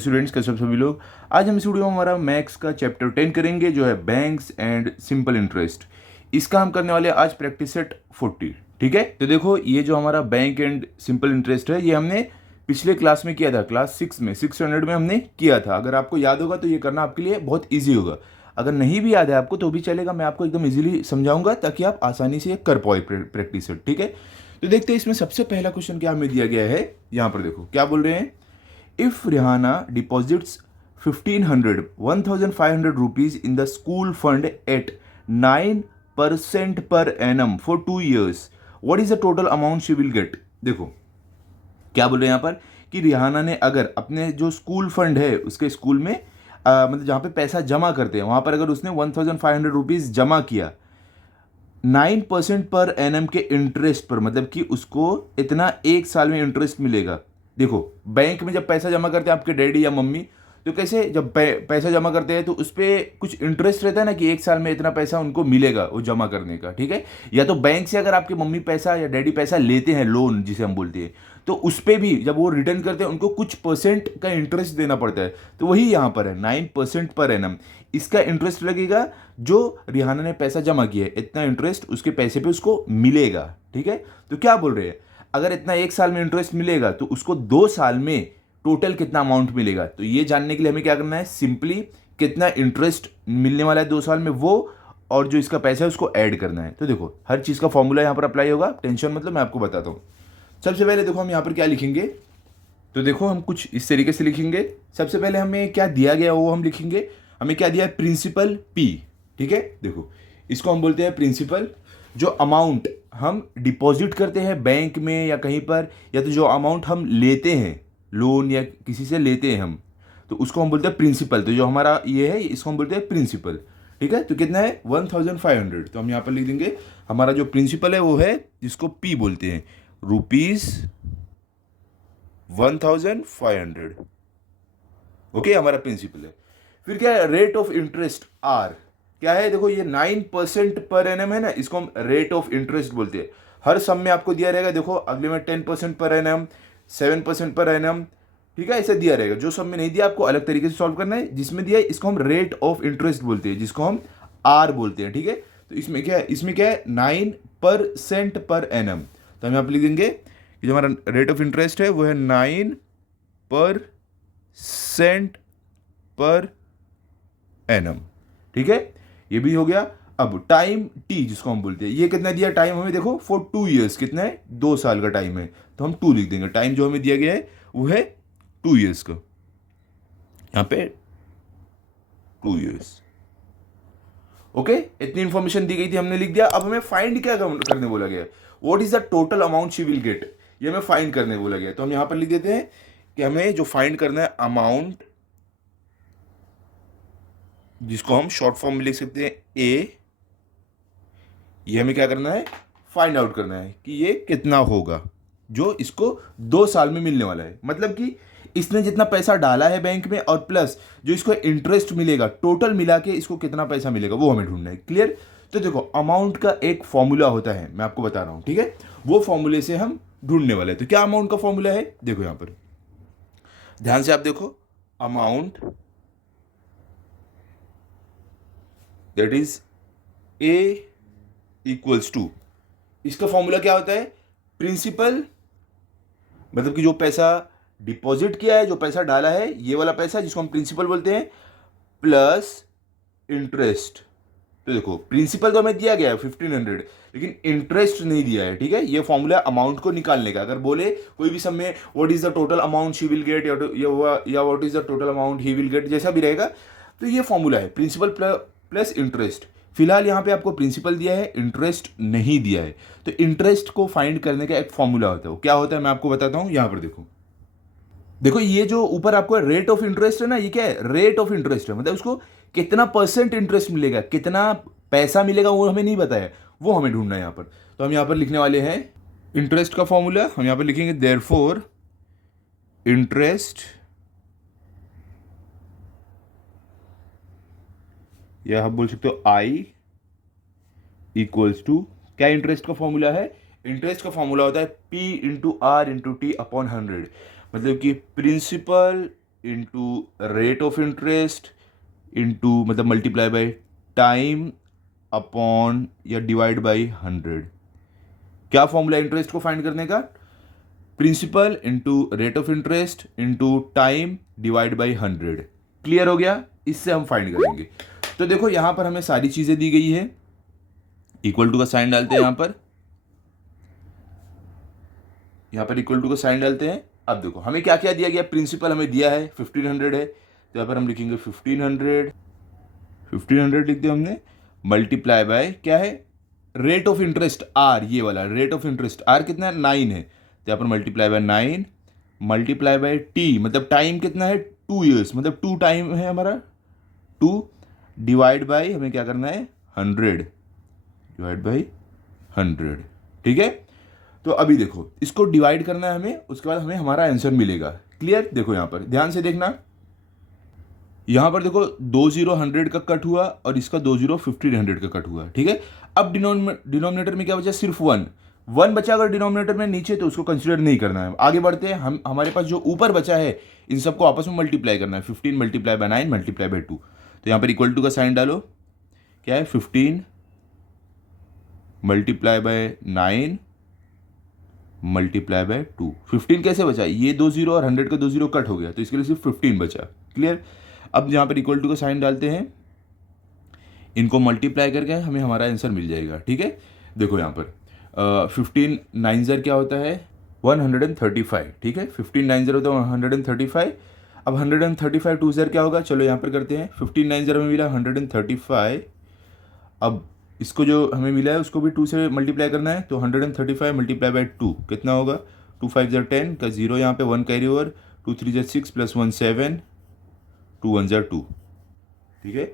Students, कैसे हो सभी लोग। आज हम इस वीडियो में हमारा मैथ्स का चैप्टर 10 करेंगे जो है बैंक्स एंड सिंपल इंटरेस्ट। इसका हम करने वाले हैं आज प्रैक्टिस सेट 40। ठीक है, तो देखो ये जो हमारा बैंक एंड सिंपल इंटरेस्ट है ये हमने पिछले क्लास में किया था, क्लास 6 में 600 में हमने किया था। अगर आपको याद होगा तो ये करना आपके लिए बहुत ईजी होगा। अगर नहीं भी याद है आपको तो भी चलेगा, मैं आपको एकदम ईजिली समझाऊंगा ताकि आप आसानी से कर पाओ प्रैक्टिस सेट। ठीक है, तो देखते हैं इसमें सबसे पहला क्वेश्चन क्या हमें दिया गया है। यहाँ पर देखो क्या बोल रहे हैं। If Rihanna deposits 1500 rupees in the school fund at 9% per annum for 2 years, what is the total amount she will get? देखो क्या बोल रहे हैं यहाँ पर कि रिहाना ने अगर अपने जो स्कूल फंड है उसके स्कूल में मतलब जहाँ पे पैसा जमा करते हैं वहाँ पर अगर उसने 1500 रुपीज़ जमा किया 9% पर एनम के इंटरेस्ट पर, मतलब कि उसको इतना एक साल में इंटरेस्ट मिलेगा। देखो बैंक में जब पैसा जमा करते हैं आपके डैडी या मम्मी, तो कैसे जब पैसा जमा करते हैं तो उस पर कुछ इंटरेस्ट रहता है ना कि एक साल में इतना पैसा उनको मिलेगा वो जमा करने का। ठीक है, या तो बैंक से अगर आपके मम्मी पैसा या डैडी पैसा लेते हैं, लोन जिसे हम बोलते हैं, तो उस पर भी जब वो रिटर्न करते हैं उनको कुछ परसेंट का इंटरेस्ट देना पड़ता है। तो वही यहाँ पर है 9% पर एनम इसका इंटरेस्ट लगेगा। जो रिहाना ने पैसा जमा किया है इतना इंटरेस्ट उसके पैसे पे उसको मिलेगा। ठीक है, तो क्या बोल रहे हैं, अगर इतना एक साल में इंटरेस्ट मिलेगा तो उसको 2 साल में टोटल कितना अमाउंट मिलेगा। तो ये जानने के लिए हमें क्या करना है, सिंपली कितना इंटरेस्ट मिलने वाला है 2 साल में वो और जो इसका पैसा है उसको ऐड करना है। तो देखो हर चीज़ का फॉर्मूला यहाँ पर अप्लाई होगा, टेंशन मतलब मैं आपको बताता हूँ। सबसे पहले देखो हम यहाँ पर क्या लिखेंगे, तो देखो हम कुछ इस तरीके से लिखेंगे। सबसे पहले हमें क्या दिया गया वो हम लिखेंगे। हमें क्या दिया है, प्रिंसिपल पी। ठीक है, देखो इसको हम बोलते हैं प्रिंसिपल। जो अमाउंट हम डिपॉजिट करते हैं बैंक में या कहीं पर, या तो जो अमाउंट हम लेते हैं लोन या किसी से लेते हैं हम, तो उसको हम बोलते हैं प्रिंसिपल। तो जो हमारा ये है इसको हम बोलते हैं प्रिंसिपल। ठीक है, तो कितना है 1500। तो हम यहाँ पर लिख देंगे हमारा जो प्रिंसिपल है वो है जिसको पी बोलते हैं, रुपीज 1500। ओके, हमारा प्रिंसिपल है। फिर क्या है, रेट ऑफ इंटरेस्ट आर क्या है। देखो ये 9% पर एनम है ना, इसको हम रेट ऑफ इंटरेस्ट बोलते हैं। हर सम में आपको दिया रहेगा, देखो अगले में 10% पर एनम, 7% पर एनम। ठीक है, ऐसा दिया रहेगा। जो सम में नहीं दिया आपको अलग तरीके से सॉल्व करना है। जिसमें दिया है इसको हम रेट ऑफ इंटरेस्ट बोलते हैं, जिसको हम आर बोलते हैं। ठीक है, तो इसमें क्या है, इसमें क्या है 9% पर एनम। तो हम यहाँ पर लिख देंगे कि जो हमारा रेट ऑफ इंटरेस्ट है वो है 9% पर एनम। ठीक है, ये भी हो गया। अब टाइम टी जिसको हम बोलते हैं, ये कितना दिया टाइम हमें, देखो फॉर 2 ईयर्स कितना है, 2 साल का टाइम है। तो हम 2 लिख देंगे। टाइम जो हमें दिया गया है वो है 2 ईयर्स का, यहाँ पे 2 ईयर्स। ओके, इतनी इंफॉर्मेशन दी गई थी, हमने लिख दिया। अब हमें फाइंड क्या करने बोला गया, what is the total amount she will gate, ये हमें फाइंड करने बोला गया। तो हम यहाँ पर लिख देते हैं कि हमें जो फाइंड करना है अमाउंट, जिसको हम शॉर्ट फॉर्म में लिख सकते हैं ए, ये हमें क्या करना है, फाइंड आउट करना है कि ये कितना होगा जो इसको 2 साल में मिलने वाला है। मतलब कि इसने जितना पैसा डाला है बैंक में और प्लस जो इसको इंटरेस्ट मिलेगा, टोटल मिला के इसको कितना पैसा मिलेगा वो हमें ढूंढना है। क्लियर। तो देखो अमाउंट का एक फॉर्मूला होता है, मैं आपको बता रहा हूं। ठीक है, वो फॉर्मूले से हम ढूंढने वाले हैं। तो क्या अमाउंट का फॉर्मूला है, देखो यहां पर ध्यान से आप देखो, amount that is A equals to, इसका फॉर्मूला क्या होता है, प्रिंसिपल मतलब कि जो पैसा डिपॉजिट किया है, जो पैसा डाला है, ये वाला पैसा जिसको हम प्रिंसिपल बोलते हैं, प्लस इंटरेस्ट। तो देखो प्रिंसिपल तो हमें दिया गया है 1500, लेकिन इंटरेस्ट नहीं दिया है। ठीक है, ये फॉर्मूला अमाउंट को निकालने का। अगर बोले कोई भी सम में what is the total amount she will get या what is the total amount he will get, जैसा भी रहेगा, तो ये फॉर्मूला है प्रिंसिपल प्लस इंटरेस्ट। फिलहाल यहाँ पे आपको प्रिंसिपल दिया है, इंटरेस्ट नहीं दिया है। तो इंटरेस्ट को फाइंड करने का एक फॉर्मूला होता है, वो क्या होता है मैं आपको बताता हूँ। यहाँ पर देखो, देखो ये जो ऊपर आपको रेट ऑफ इंटरेस्ट है ना, ये क्या है, रेट ऑफ इंटरेस्ट है। मतलब उसको कितना परसेंट इंटरेस्ट मिलेगा, कितना पैसा मिलेगा वो हमें नहीं बताया, वो हमें ढूंढना है यहाँ पर। तो हम यहाँ पर लिखने वाले हैं इंटरेस्ट का फॉर्मूला। हम यहाँ पर लिखेंगे देयरफॉर इंटरेस्ट, या आप बोल सकते हो आई इक्वल्स टू, क्या इंटरेस्ट का फॉर्मूला है, इंटरेस्ट का फॉर्मूला होता है P into R into T upon 100। मतलब कि principal into rate of interest into मतलब मल्टीप्लाई बाय टाइम अपॉन या डिवाइड बाई 100। क्या फॉर्मूला इंटरेस्ट को फाइंड करने का? Principal into rate of interest into time divide by 100। Clear हो गया? इससे हम फाइंड करेंगे। तो देखो यहां पर हमें सारी चीजें दी गई है, इक्वल टू का साइन डालते हैं, यहां पर इक्वल टू का साइन डालते हैं। अब देखो हमें क्या क्या दिया गया, प्रिंसिपल हमें दिया है 1500 है, तो यहां पर हम लिखेंगे 1500 लिख दिया हमने, मल्टीप्लाई बाय क्या है, रेट ऑफ इंटरेस्ट आर, ये वाला रेट ऑफ इंटरेस्ट आर कितना है, 9 है, तो यहाँ पर multiply by 9 multiply by T मतलब टाइम कितना है 2 ईयर्स, मतलब 2 टाइम है हमारा 2, डिवाइड बाय हमें क्या करना है 100, डिवाइड बाय 100। ठीक है, तो अभी देखो इसको डिवाइड करना है हमें, उसके बाद हमें हमारा आंसर मिलेगा। क्लियर? देखो यहाँ पर ध्यान से देखना, यहां पर देखो 20 100 का कट हुआ और इसका 20 1500 का कट हुआ। ठीक है, अब डिनोमिनेटर में क्या बचा, सिर्फ 1 बचा। अगर डिनोमिनेटर में नीचे तो उसको कंसीडर नहीं करना है। आगे बढ़ते हैं, हमारे पास जो ऊपर बचा है इन सबको आपस में मल्टीप्लाई करना है, 15 मल्टीप्लाई बाय 9 मल्टीप्लाई बाय 2। तो यहाँ पर इक्वल टू का साइन डालो, क्या है 15 मल्टीप्लाई बाय 9 मल्टीप्लाई बाय 2। 15 कैसे बचा, ये 20 और 100 का 20 कट हो गया, तो इसके लिए सिर्फ 15 बचा। क्लियर? अब यहाँ पर इक्वल टू का साइन डालते हैं, इनको मल्टीप्लाई करके हमें हमारा आंसर मिल जाएगा। ठीक है, देखो यहाँ पर 15 9 ज़र क्या होता है 135। ठीक है, 15 9 ज़र होता है 135। अब 135 2 ज़र क्या होगा, चलो यहाँ पर करते हैं, 15 9 ज़र हमें मिला 135। अब इसको जो हमें मिला है उसको भी 2 से मल्टीप्लाई करना है, तो 135 मल्टीप्लाई बाय 2 कितना होगा, 2 5 ज़र 10 का 0 यहाँ पे 1 कैरी ओवर, 2 3 ज़र 6 प्लस 1 7 2 1 ज़र 2। ठीक है,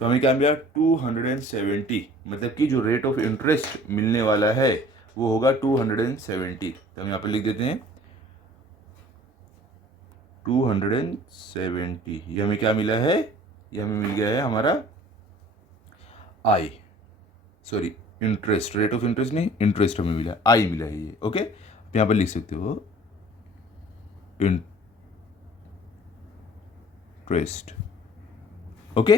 तो हमें क्या मिला 270, मतलब कि जो रेट ऑफ इंटरेस्ट मिलने वाला है वो होगा 270। तो हम यहाँ पर लिख देते हैं 270। ये हमें क्या मिला है, ये हमें मिल गया है हमारा आई, sorry interest, rate of interest नहीं, इंटरेस्ट हमें मिला, आई मिला है ये। ओके, आप यहाँ पर लिख सकते हो इंटरेस्ट। ओके,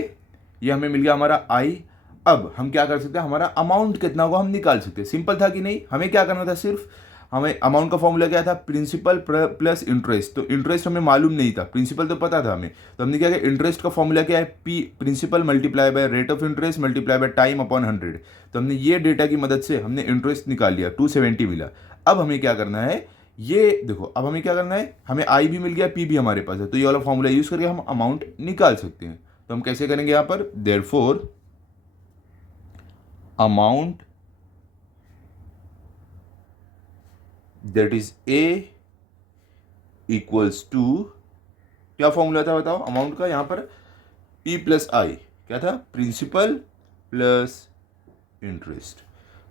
ये हमें मिल गया हमारा आई। अब हम क्या कर सकते हैं, हमारा अमाउंट कितना होगा हम निकाल सकते हैं। सिंपल था कि नहीं? हमें क्या करना था, सिर्फ हमें अमाउंट का फॉर्मूला क्या था, प्रिंसिपल प्लस इंटरेस्ट। तो इंटरेस्ट हमें मालूम नहीं था, प्रिंसिपल तो पता था हमें, तो हमने क्या किया, इंटरेस्ट का फॉर्मूला क्या है, P principal multiply by rate of interest multiply by time upon 100। तो हमने ये डेटा की मदद से हमने इंटरेस्ट निकाल लिया, 270 मिला। अब हमें क्या करना है, ये देखो अब हमें क्या करना है, हमें आई भी मिल गया, पी भी हमारे पास है, तो ये वाला फॉर्मूला यूज करके हम अमाउंट निकाल सकते हैं। तो हम कैसे करेंगे, यहाँ पर therefore amount that is A equals to, क्या फॉर्मूला था बताओ अमाउंट का, यहाँ पर पी प्लस आई, क्या था, प्रिंसिपल प्लस इंटरेस्ट।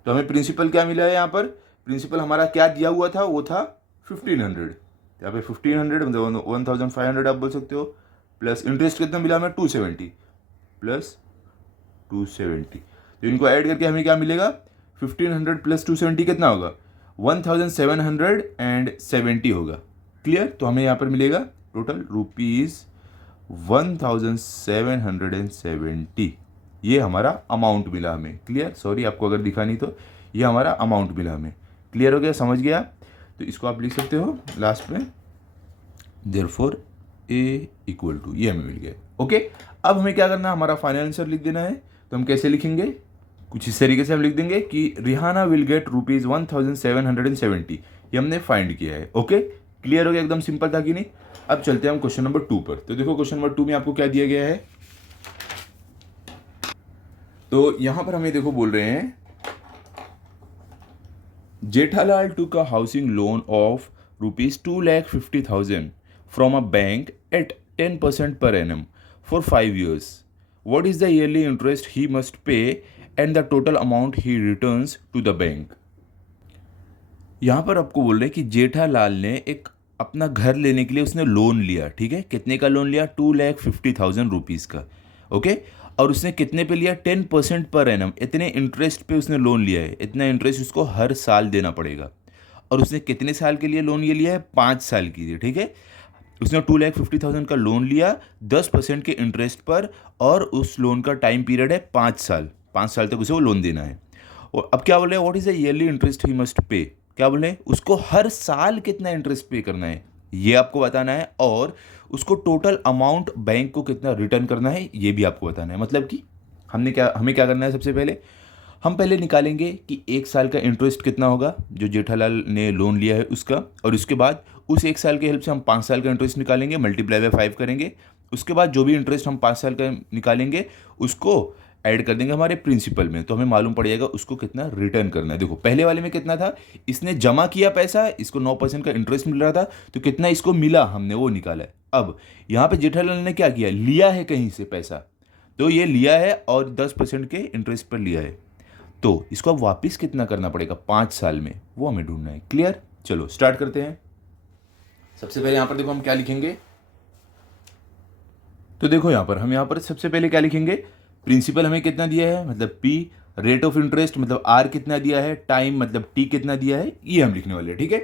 तो हमें प्रिंसिपल क्या मिला है, यहाँ पर प्रिंसिपल हमारा क्या दिया हुआ था, वो था 1500। यहाँ पे 1500 मतलब 1500 आप बोल सकते हो, प्लस इंटरेस्ट कितना मिला हमें 270 प्लस 270। तो इनको ऐड करके हमें क्या मिलेगा, 1500 प्लस 270 कितना होगा, 1770 होगा। क्लियर? तो हमें यहाँ पर मिलेगा टोटल ₹1770। ये हमारा अमाउंट मिला हमें। क्लियर? सॉरी आपको अगर दिखा नहीं तो ये हमारा अमाउंट मिला हमें। क्लियर हो गया, समझ गया? तो इसको आप लिख सकते हो लास्ट में, देयरफॉर ए इक्वल टू, ये हमें मिल गया। ओके, अब हमें क्या करना है, हमारा फाइनल आंसर लिख देना है। तो हम कैसे लिखेंगे, कुछ इस तरीके से हम लिख देंगे कि रिहाना विल गेट ₹1770। ये हमने फाइंड किया है। ओके, क्लियर हो गया, एकदम सिंपल था कि नहीं? अब चलते हैं हम क्वेश्चन नंबर 2 पर। तो देखो क्वेश्चन नंबर 2 में आपको क्या दिया गया है, तो यहां पर हमें देखो बोल रहे हैं Jethalal took a housing loan of ₹2,50,000 from a bank at 10% per annum for 5 years. What is the yearly interest he must pay and the total amount he returns to the bank? यहाँ पर आपको बोल रहे हैं कि जेठालाल ने एक अपना घर लेने के लिए उसने लोन लिया। ठीक है, कितने का लोन लिया, 2,50,000 रुपीज़ का। ओके, और उसने कितने पे लिया, 10% पर एनम, इतने इंटरेस्ट पे उसने लोन लिया है, इतना इंटरेस्ट उसको हर साल देना पड़ेगा। और उसने कितने साल के लिए लोन ये लिया है, 5 साल के लिए। ठीक है, उसने 2,50,000 का लोन लिया 10% के इंटरेस्ट पर, और उस लोन का टाइम पीरियड है 5 साल। 5 साल तक उसे वो लोन देना है। और अब क्या बोल रहे हैं, what is the yearly interest he must pay. क्या बोल रहे हैं, उसको हर साल कितना इंटरेस्ट पे करना है ये आपको बताना है, और उसको टोटल अमाउंट बैंक को कितना रिटर्न करना है ये भी आपको बताना है। मतलब कि हमें क्या करना है, सबसे पहले हम पहले निकालेंगे कि 1 साल का इंटरेस्ट कितना होगा जो जेठालाल ने लोन लिया है उसका, और उसके बाद उस 1 साल के हेल्प से हम 5 साल का इंटरेस्ट निकालेंगे, मल्टीप्लाई बाय 5 करेंगे। उसके बाद जो भी इंटरेस्ट हम 5 साल का निकालेंगे उसको ऐड कर देंगे हमारे प्रिंसिपल में, तो हमें मालूम पड़ जाएगा उसको कितना रिटर्न करना है। देखो पहले वाले में कितना था, इसने जमा किया पैसा, इसको 9% का इंटरेस्ट मिल रहा था, तो कितना इसको मिला हमने वो निकाला है। अब यहाँ पे जेठालाल ने क्या किया, लिया है कहीं से पैसा, तो ये लिया है और 10% के इंटरेस्ट पर लिया है, तो इसको अब वापस कितना करना पड़ेगा 5 साल में, वो हमें ढूंढना है। क्लियर, चलो स्टार्ट करते हैं। सबसे पहले यहां पर देखो हम क्या लिखेंगे, तो देखो यहां पर सबसे पहले क्या लिखेंगे, प्रिंसिपल हमें कितना दिया है मतलब पी, रेट ऑफ इंटरेस्ट मतलब आर कितना दिया है, टाइम मतलब टी कितना दिया है, ये हम लिखने वाले हैं। ठीक है,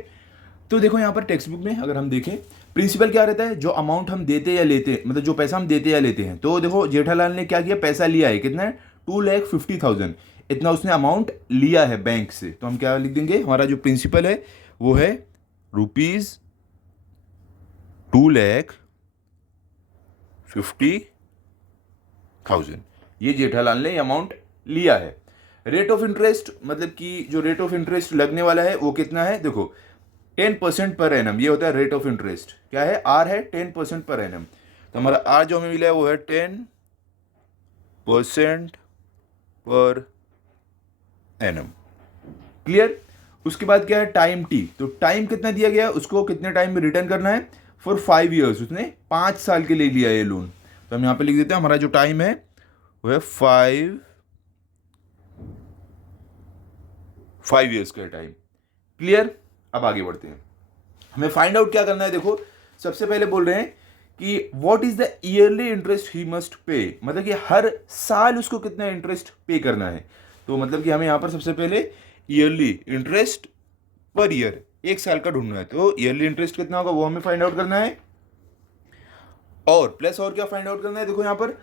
तो देखो यहाँ पर टेक्स्ट बुक में अगर हम देखें, प्रिंसिपल क्या रहता है, जो अमाउंट हम देते या लेते, मतलब जो पैसा हम देते या लेते हैं। तो देखो जेठालाल ने क्या किया, पैसा लिया है, कितना है 2,50,000, इतना उसने अमाउंट लिया है बैंक से, तो हम क्या लिख देंगे, हमारा जो प्रिंसिपल है वो है ₹2,50,000, ये जेठालाल ने अमाउंट लिया है। रेट ऑफ इंटरेस्ट मतलब कि जो रेट ऑफ इंटरेस्ट लगने वाला है वो कितना है, देखो 10% पर एनम, ये होता है रेट ऑफ इंटरेस्ट। क्या है, आर है 10% पर एनम, तो हमारा आर जो हमें मिला है वो है 10% पर एनम। क्लियर, उसके बाद क्या है टाइम टी, तो टाइम कितना दिया गया है, उसको कितने टाइम में रिटर्न करना है, फॉर 5 ईयर्स, उसने 5 साल के लिए लिया ये लोन, तो हम यहाँ पे लिख देते हैं हमारा जो टाइम है वो है 5 ईयर्स का टाइम। क्लियर, अब आगे बढ़ते हैं, हमें फाइंड आउट क्या करना है। देखो सबसे पहले बोल रहे हैं कि what is the yearly interest he must pay, मतलब कि हर साल उसको कितना इंटरेस्ट पे करना है। तो मतलब कि हमें यहां पर सबसे पहले ईयरली इंटरेस्ट पर ईयर 1 साल का ढूंढना है, तो ईयरली इंटरेस्ट कितना होगा वो हमें फाइंड आउट करना है, और प्लस और क्या फाइंड आउट करना है, देखो यहां पर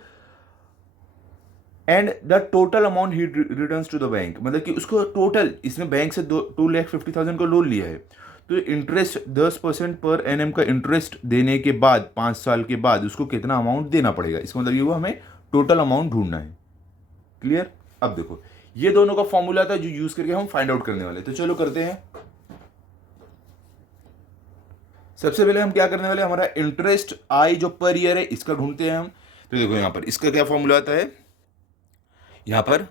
and the total amount he returns to the bank, मतलब कि उसको टोटल, इसने बैंक से 2,50,000 का लोन लिया है, तो इंटरेस्ट 10% पर एनएम का इंटरेस्ट देने के बाद 5 साल के बाद उसको कितना अमाउंट देना पड़ेगा, इसका मतलब ये वो हमें टोटल अमाउंट ढूंढना है। क्लियर, अब देखो ये दोनों का फॉर्मूला था जो यूज करके हम फाइंड आउट करने वाले, तो चलो करते हैं। सबसे पहले हम क्या करने वाले, हमारा इंटरेस्ट आई जो पर ईयर है इसका ढूंढते हैं हम। तो देखो यहां पर इसका क्या फॉर्मूला आता है, यहां पर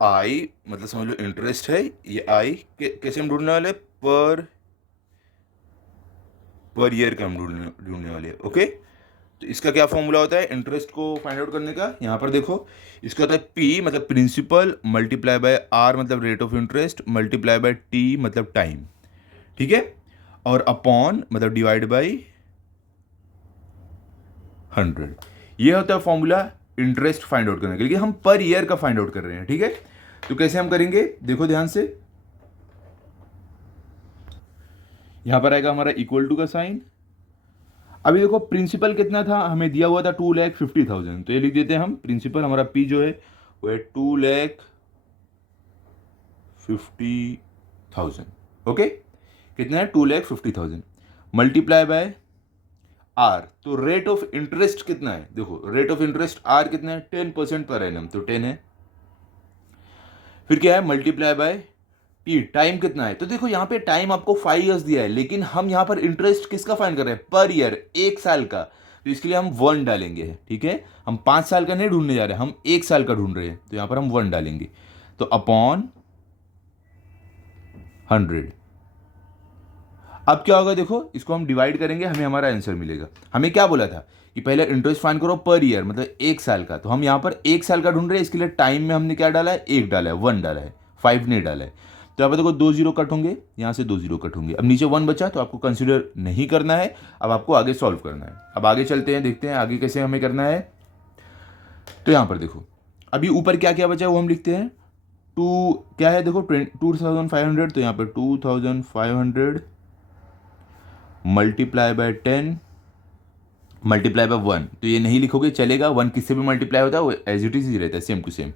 आई मतलब समझ लो इंटरेस्ट है, ये आई कैसे हम ढूंढने वाले, पर ईयर का हम ढूंढने वाले हैं। ओके, तो इसका क्या फॉर्मूला होता है इंटरेस्ट को फाइंड आउट करने का, यहाँ पर देखो इसका होता है पी मतलब प्रिंसिपल, मल्टीप्लाई बाय आर मतलब rate of interest, multiply bye T मतलब टाइम। ठीक है, और अपॉन मतलब डिवाइड बाय 100, ये होता है फॉर्मूला इंटरेस्ट फाइंड आउट करने के लिए, हम पर ईयर का फाइंड आउट कर रहे हैं। ठीक है, तो कैसे हम करेंगे, देखो ध्यान से, यहां पर आएगा हमारा इक्वल टू का साइन। अभी देखो प्रिंसिपल कितना था, हमें दिया हुआ था 2,50,000, तो ये लिख देते हैं हम, प्रिंसिपल हमारा पी जो है वो है 2,50,000। ओके, कितना है 2,50,000 मल्टीप्लाई बाय आर, तो रेट ऑफ इंटरेस्ट कितना है, देखो रेट ऑफ इंटरेस्ट आर कितना है 10% पर एनम, तो 10 है। फिर क्या है मल्टीप्लाई बाय टी, टाइम कितना है, तो देखो यहाँ पे टाइम आपको 5 ईयर्स दिया है, लेकिन हम यहाँ पर इंटरेस्ट किसका फाइंड कर रहे हैं, पर ईयर 1 साल का, तो इसके लिए हम 1 डालेंगे। ठीक है, हम 5 साल का नहीं ढूंढने जा रहे हैं, हम 1 साल का ढूंढ रहे हैं, तो यहाँ पर हम 1 डालेंगे, तो अपॉन 100। अब क्या होगा, देखो इसको हम डिवाइड करेंगे, हमें हमारा आंसर मिलेगा। हमें क्या बोला था कि पहले इंटरेस्ट फाइंड करो पर ईयर मतलब 1 साल का, तो हम यहाँ पर 1 साल का ढूंढ रहे हैं, इसके लिए टाइम में हमने क्या डाला है, 1 डाला है, 1 डाला है, 5 नहीं डाला है। तो यहाँ पर देखो 2 जीरो कट होंगे, यहाँ से 2 जीरो कट होंगे, अब नीचे 1 बचा, तो आपको कंसिडर नहीं करना है, अब आपको आगे सॉल्व करना है। अब आगे चलते हैं, देखते हैं आगे कैसे हमें करना है। तो यहाँ पर देखो अभी ऊपर क्या क्या बचा है वो हम लिखते हैं, क्या है देखो 2,500, तो यहाँ पर 2,500 मल्टीप्लाई बाय 10 मल्टीप्लाई बाय 1, तो ये नहीं लिखोगे चलेगा, 1 किससे भी मल्टीप्लाई होता है वो एज इट इज ही रहता है, सेम टू सेम।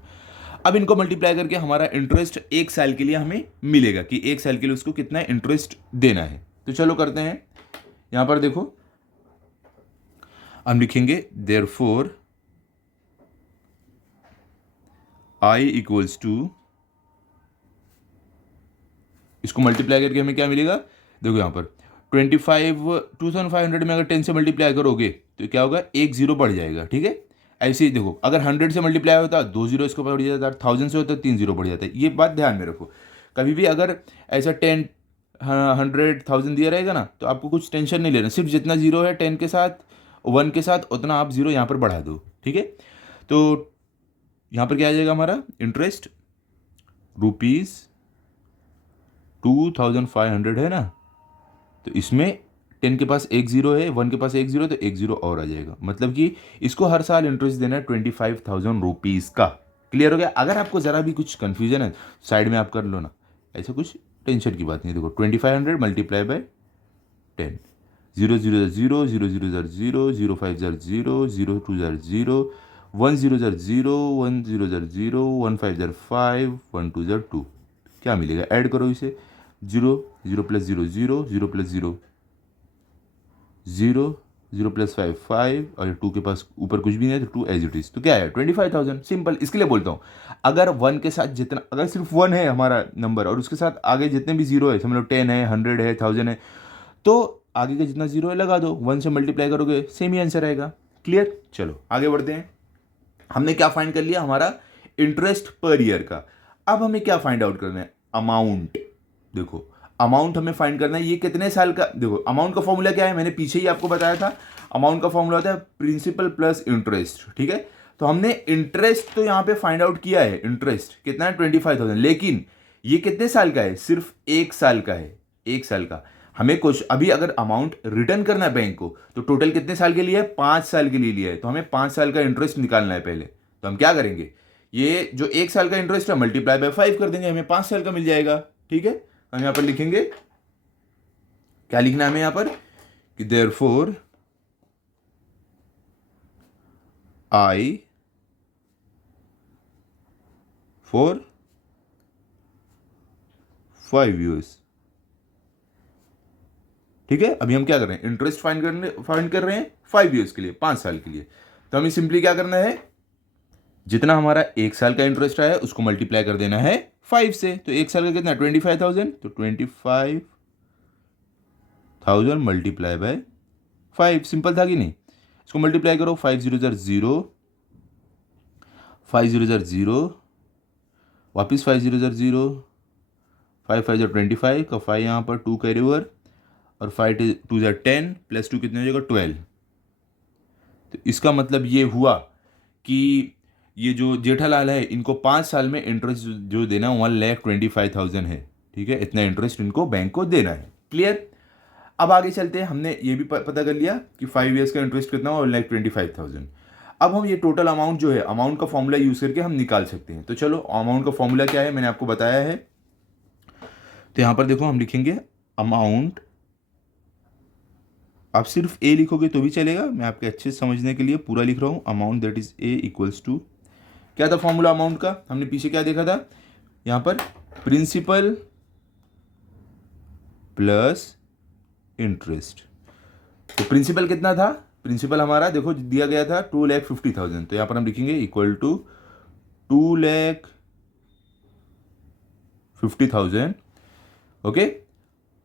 अब इनको मल्टीप्लाई करके हमारा इंटरेस्ट 1 साल के लिए हमें मिलेगा कि 1 साल के लिए उसको कितना इंटरेस्ट देना है। तो चलो करते हैं, यहाँ पर देखो हम लिखेंगे देयरफॉर I इक्वल्स टू, इसको मल्टीप्लाई करके हमें क्या मिलेगा, देखो यहाँ पर 2500 में अगर 10 से मल्टीप्लाई करोगे तो क्या होगा, 1 0 बढ़ जाएगा, ठीक है। ऐसे ही देखो अगर 100 से मल्टीप्लाई होता 2 0 इसको बढ़ जाता, 1000 से होता 3 0 बढ़ जाता है। ये बात ध्यान में रखो, कभी भी अगर ऐसा 10 100 1000 दिया रहेगा ना तो आपको कुछ टेंशन नहीं लेना, सिर्फ जितना जीरो है 10 के साथ 1 के साथ उतना आप जीरो यहाँ पर बढ़ा दो, ठीक है। तो यहाँ पर क्या आ जाएगा हमारा इंटरेस्ट, ₹2500 है ना, तो इसमें 10 के पास 1 0 है, 1 के पास 1 0, तो 1 0 और आ जाएगा, मतलब कि इसको हर साल इंटरेस्ट देना है 25,000 रुपीज़ का। क्लियर हो गया। अगर आपको ज़रा भी कुछ कन्फ्यूजन है साइड में आप कर लो ना, ऐसा कुछ टेंशन की बात नहीं। देखो 2500 मल्टीप्लाई बाय 10, 0 0 0 0 0 0 0 0 5 0 0 0 2 0 0 1 0 0 0 1 0 0 0 1 5 0 5 1 2 0 2, क्या मिलेगा, ऐड करो इसे, 0 0 प्लस 0 0 0 प्लस 0 0 0 प्लस 5 5, और 2 के पास ऊपर कुछ भी नहीं है तो 2 एज इट इज, तो क्या है 25,000। सिंपल। इसके लिए बोलता हूँ अगर 1 के साथ जितना, अगर सिर्फ 1 है हमारा नंबर और उसके साथ आगे जितने भी जीरो है, समझ लो 10 है 100 है 1000 है, तो आगे का जितना जीरो है लगा दो, 1 से मल्टीप्लाई करोगे सेम ही आंसर आएगा। क्लियर। चलो आगे बढ़ते हैं। हमने क्या फाइंड कर लिया, हमारा इंटरेस्ट पर ईयर का। अब हमें क्या फाइंड आउट करना है, अमाउंट। देखो अमाउंट हमें फाइंड करना है, ये कितने साल का। देखो अमाउंट का फॉर्मूला क्या है, मैंने पीछे ही आपको बताया था। अमाउंट का फॉर्मूला होता है प्रिंसिपल प्लस इंटरेस्ट, ठीक है। तो हमने इंटरेस्ट तो यहाँ पे फाइंड आउट किया है, इंटरेस्ट कितना है 25,000, लेकिन ये कितने साल का है, सिर्फ 1 साल का है, 1 साल का। हमें कुछ अभी अगर अमाउंट रिटर्न करना है बैंक को तो टोटल कितने साल के लिए है, 5 साल के लिए लिया है, तो हमें 5 साल का इंटरेस्ट निकालना है पहले। तो हम क्या करेंगे, ये जो 1 साल का इंटरेस्ट है मल्टीप्लाई बाय 5 कर देंगे, हमें 5 साल का मिल जाएगा, ठीक है। हम यहां पर लिखेंगे, क्या लिखना है हमें यहां पर कि देयरफॉर I फॉर 5 years, ठीक है। अभी हम क्या कर रहे हैं, इंटरेस्ट फाइंड कर रहे हैं 5 years के लिए, 5 साल के लिए। तो हमें सिंपली क्या करना है, जितना हमारा 1 साल का इंटरेस्ट आया उसको मल्टीप्लाई कर देना है 5 से। तो 1 साल का कितना 25,000, तो 25,000 मल्टीप्लाई बाय 5, सिंपल था कि नहीं। इसको मल्टीप्लाई करो, 5 0 0 0 5 0 0 0, वापिस 5 0 0 0 5 5 0 25 का 5 यहाँ पर 2 कैरी ओवर, और 5 2 0 10 प्लस 2 कितने हो जाएगा 12। तो इसका मतलब ये हुआ कि ये जो जेठालाल है इनको 5 साल में इंटरेस्ट जो देना 1,25,000 है, ठीक है। इतना इंटरेस्ट इनको बैंक को देना है। क्लियर। अब आगे चलते हैं, हमने ये भी पता कर लिया कि 5 years का इंटरेस्ट कितना हुआ 1,25,000। अब हम ये टोटल अमाउंट जो है, अमाउंट का फॉर्मूला यूज करके हम निकाल सकते हैं। तो चलो अमाउंट का फॉर्मूला क्या है मैंने आपको बताया है। तो यहां पर देखो हम लिखेंगे अमाउंट, आप सिर्फ ए लिखोगे तो भी चलेगा, मैं आपके अच्छे से समझने के लिए पूरा लिख रहा हूं। Amount that is A equals to, क्या था फॉर्मूला अमाउंट का, हमने पीछे क्या देखा था, यहां पर प्रिंसिपल प्लस इंटरेस्ट। तो प्रिंसिपल कितना था, प्रिंसिपल हमारा देखो दिया गया था 2,50,000, तो यहां पर हम लिखेंगे equal to 2,50,000, okay,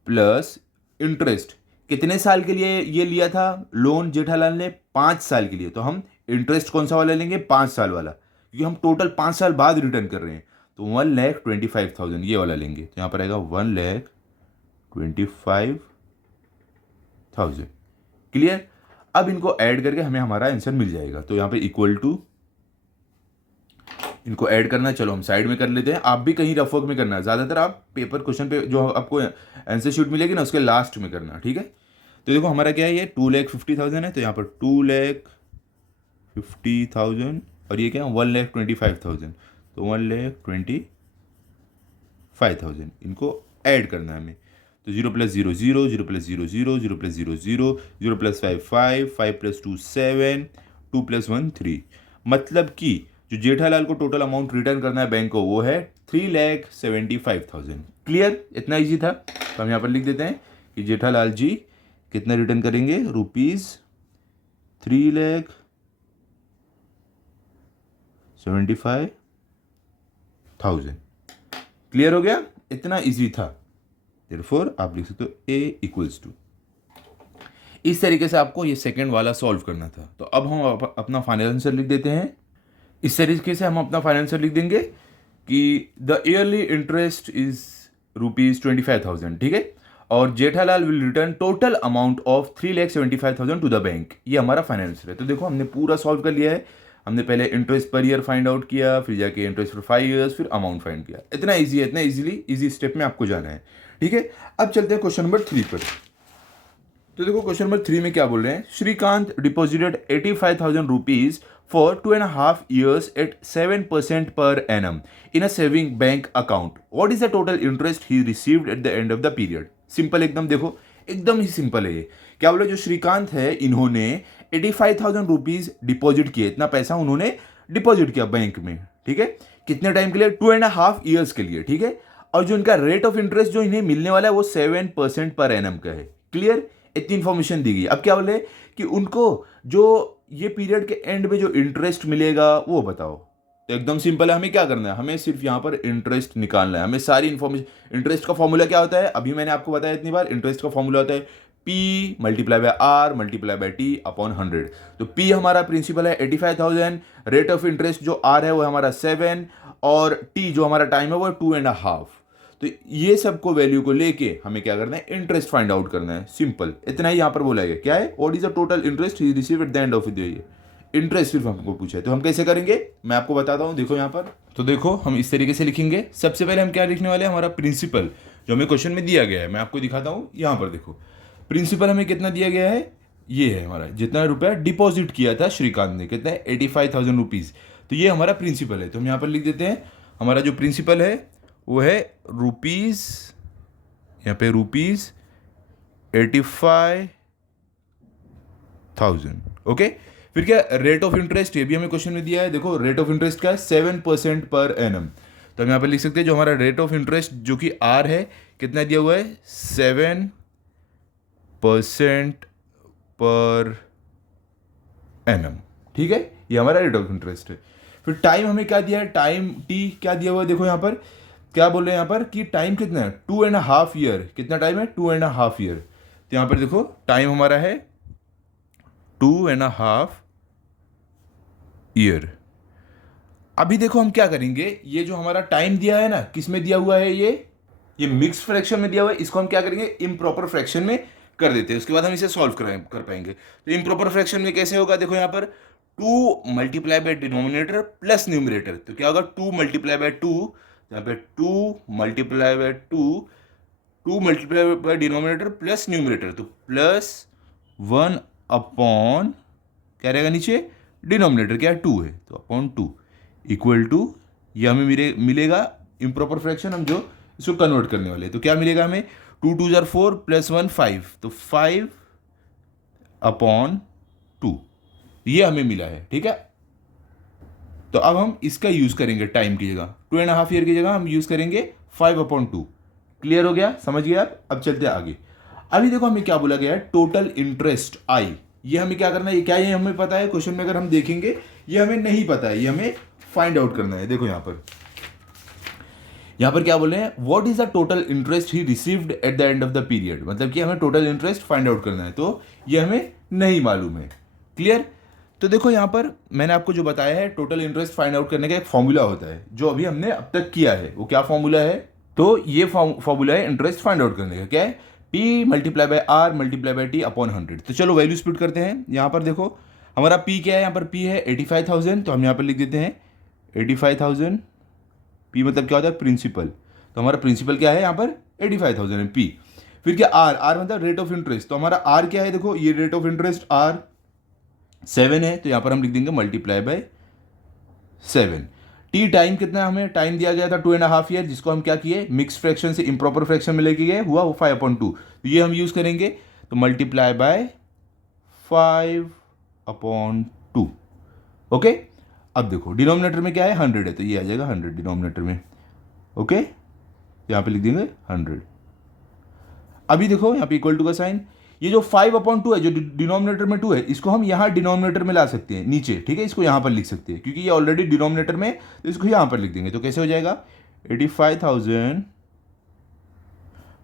plus interest. कितने साल के लिए ये लिया था लोन जेठालाल ने, 5 साल के लिए। तो हम इंटरेस्ट कौन सा वाला लेंगे, 5 साल वाला, क्योंकि हम टोटल 5 साल बाद रिटर्न कर रहे हैं। तो 1,25,000 ये वाला लेंगे, तो यहां पर आएगा 1,25,000। क्लियर। अब इनको ऐड करके हमें हमारा आंसर मिल जाएगा। तो यहां पे इक्वल टू, इनको ऐड करना है, चलो हम साइड में कर लेते हैं। आप भी कहीं रफ वर्क में करना है, ज़्यादातर आप पेपर क्वेश्चन पे जो आपको आंसर शीट मिलेगी ना उसके लास्ट में करना, ठीक है। तो देखो हमारा क्या है, ये 2,50,000 है, तो यहाँ पर 2,50,000 और ये क्या 1,25,000, तो 1,25,000 इनको ऐड करना है हमें। तो 0 plus 0 0, 0 plus 0 0, 0 plus 0 0, 0 plus 5 5, 5 plus 2 7, 2 plus 1 3। मतलब कि जो जेठालाल को टोटल अमाउंट रिटर्न करना है बैंक को वो है 3,75,000। क्लियर? इतना इजी था। तो हम यहाँ पर लिख देते हैं कि जेठालाल जी कितना रिटर्न करेंगे, ₹3,75,000। क्लियर हो गया? इतना इजी था। देयरफॉर आप लिख सकते हो A इक्वल्स टू। इस तरीके से आपको ये सेकंड वाला सॉल्व करना था। तो अब हम अपना फाइनल आंसर लिख देते हैं। इस तरीके से हम अपना फाइनल आंसर लिख देंगे कि द ईयरली इंटरेस्ट इज ₹25,000, ठीक है, और Jethalal will return total amount of 3,75,000 to the bank. ये हमारा फाइनल आंसर है। तो देखो हमने पूरा सॉल्व कर लिया है। हमने पहले interest per year find out किया, फिर जाके इंटरेस्ट फॉर 5 ईयर्स, फिर अमाउंट फाइंड किया। इतना ईजी है, इतना इजी स्टेप में आपको जाना है, ठीक है। अब चलते हैं क्वेश्चन नंबर 3 पर। तो देखो क्वेश्चन नंबर 3 में क्या बोल रहे हैं, Shrikant deposited 85,000 rupees for 2.5 years at 7% per annum in a saving bank account. What is the total interest he received at the end of the period? Simple एकदम, देखो एकदम ही सिंपल है ये। क्या बोले, जो श्रीकांत है इन्होंने 85,000 रुपीज डिपॉजिट किए, इतना पैसा उन्होंने डिपॉजिट किया बैंक में, ठीक है, कितने टाइम के लिए, 2.5 years के लिए, ठीक है, और जो इनका रेट ऑफ इंटरेस्ट जो इन्हें मिलने वाला है वो 7% पर एनम का है। क्लियर? इतनी इंफॉर्मेशन दी गई। अब क्या बोले कि उनको जो ये पीरियड के एंड में जो इंटरेस्ट मिलेगा वो बताओ। तो एकदम सिंपल है, हमें क्या करना है, हमें सिर्फ यहाँ पर इंटरेस्ट निकालना है। हमें सारी इंफॉर्मेशन, इंटरेस्ट का फॉर्मूला क्या होता है, अभी मैंने आपको बताया इतनी बार, इंटरेस्ट का फॉर्मूला होता है P multiply by R multiply by T upon 100। तो P हमारा प्रिंसिपल है 85,000, रेट ऑफ इंटरेस्ट जो R है वो हमारा 7, और T जो हमारा टाइम है वो 2.5। तो ये सबको वैल्यू को लेके हमें क्या करना है, इंटरेस्ट फाइंड आउट करना है। सिंपल, इतना ही यहाँ पर बोला गया। क्या है, what is the total interest he receive at the end of the year. Interest सिर्फ हमको पूछा है। तो हम कैसे करेंगे, मैं आपको बताता हूँ। देखो यहाँ पर, तो देखो हम इस तरीके से लिखेंगे। सबसे पहले हम क्या लिखने वाले हैं, हमारा प्रिंसिपल जो हमें क्वेश्चन में दिया गया है, मैं आपको दिखाता हूँ। यहाँ पर देखो प्रिंसिपल हमें कितना दिया गया है, ये है हमारा, जितना रुपया डिपॉजिट किया था श्रीकांत ने, कितना है 85,000 रुपीज़। तो ये हमारा प्रिंसिपल है। तो हम यहाँ पर लिख देते हैं, हमारा जो प्रिंसिपल है वो है रुपीज़, यहाँ पे ₹85,000। ओके, फिर क्या, रेट ऑफ इंटरेस्ट, ये भी हमें क्वेश्चन में दिया है। देखो रेट ऑफ इंटरेस्ट क्या है, 7% पर एनम। तो हम यहाँ पर लिख सकते हैं जो हमारा रेट ऑफ इंटरेस्ट जो कि R है, कितना दिया हुआ है, 7% पर एनम, ठीक है, ये हमारा रेट ऑफ इंटरेस्ट है। फिर टाइम हमें क्या दिया है, टाइम T क्या दिया हुआ है, देखो यहाँ पर क्या बोल रहे हैं यहाँ पर कि टाइम कितना है, 2.5 ईयर। कितना टाइम है, 2.5 ईयर। तो यहाँ पर देखो टाइम हमारा है 2.5 ईयर। अभी देखो हम क्या करेंगे, ये जो हमारा टाइम दिया है ना, किस में दिया हुआ है, ये मिक्स फ्रैक्शन में दिया हुआ है। इसको हम क्या करेंगे, इम्प्रॉपर फ्रैक्शन में कर देते हैं, उसके बाद हम इसे सॉल्व कर पाएंगे। तो इम्प्रॉपर फ्रैक्शन में कैसे होगा, देखो यहाँ पर 2 multiply by denominator plus numerator. तो क्या होगा, 2 मल्टीप्लाई बाय 2, यहाँ पे 2 multiply by 2 multiply by denominator plus numerator, तो +1 अपॉन क्या रहेगा नीचे, डिनोमिनेटर क्या है 2 है, तो अपॉन 2 इक्वल टू, ये हमें मिलेगा इम्प्रॉपर फ्रैक्शन, हम जो इसको कन्वर्ट करने वाले हैं। तो क्या मिलेगा हमें, 2 2 जार 4 +1 5, तो 5 अपॉन 2, ये हमें मिला है, ठीक है। तो अब हम इसका यूज करेंगे टाइम की जगह, 2.5 ईयर की जगह हम यूज करेंगे 5/2। क्लियर हो गया, समझ गया आप। अब चलते हैं आगे। अभी देखो हमें क्या बोला गया है, टोटल इंटरेस्ट I। ये हमें क्या करना है, ये क्या, ये हमें पता है, क्वेश्चन में अगर हम देखेंगे ये हमें नहीं पता है, ये हमें फाइंड आउट करना है। देखो यहाँ पर क्या बोल रहे हैं, what is the total interest he received eight the end of the period, मतलब कि हमें टोटल इंटरेस्ट फाइंड आउट करना है। तो ये हमें नहीं मालूम है। क्लियर? तो देखो यहाँ पर मैंने आपको जो बताया है, टोटल इंटरेस्ट फाइंड आउट करने का एक फॉर्मूला होता है जो अभी हमने अब तक किया है। वो क्या फॉर्मूला है, तो ये फॉर्मूला है इंटरेस्ट फाइंड आउट करने का। क्या है, P multiply by R multiply by T upon 100। तो चलो वैल्यू स्प्लिट करते हैं। यहाँ पर देखो हमारा P क्या है, यहाँ पर P है 85,000, तो हम यहाँ पर लिख देते हैं 85,000। P मतलब क्या होता है, प्रिंसिपल। तो हमारा प्रिंसिपल क्या है, यहाँ पर 85,000 है P। फिर क्या R मतलब रेट ऑफ इंटरेस्ट। तो हमारा R क्या है, देखो ये रेट ऑफ इंटरेस्ट R 7 है, तो यहाँ पर हम लिख देंगे मल्टीप्लाई बाय 7। टी टाइम कितना, हमें टाइम दिया गया था 2.5 ईयर, जिसको हम क्या किए मिक्स फ्रैक्शन से इम्प्रॉपर फ्रैक्शन में लेके गए, हुआ वो 5/2। तो ये हम यूज़ करेंगे, तो मल्टीप्लाई बाय 5/2। ओके, अब देखो डिनोमिनेटर में क्या है 100 है, तो ये आ जाएगा 100 डिनोमिनेटर में। ओके, यहाँ पे लिख देंगे 100। अभी देखो यहाँ पे इक्वल टू का साइन, ये जो 5/2 है जो डिनोमिनेटर में 2 है, इसको हम यहाँ डिनोमिनेटर में ला सकते हैं नीचे, ठीक है, इसको यहाँ पर लिख सकते हैं क्योंकि ये ऑलरेडी डिनोमिनेटर में, तो इसको यहाँ पर लिख देंगे। तो कैसे हो जाएगा 85,000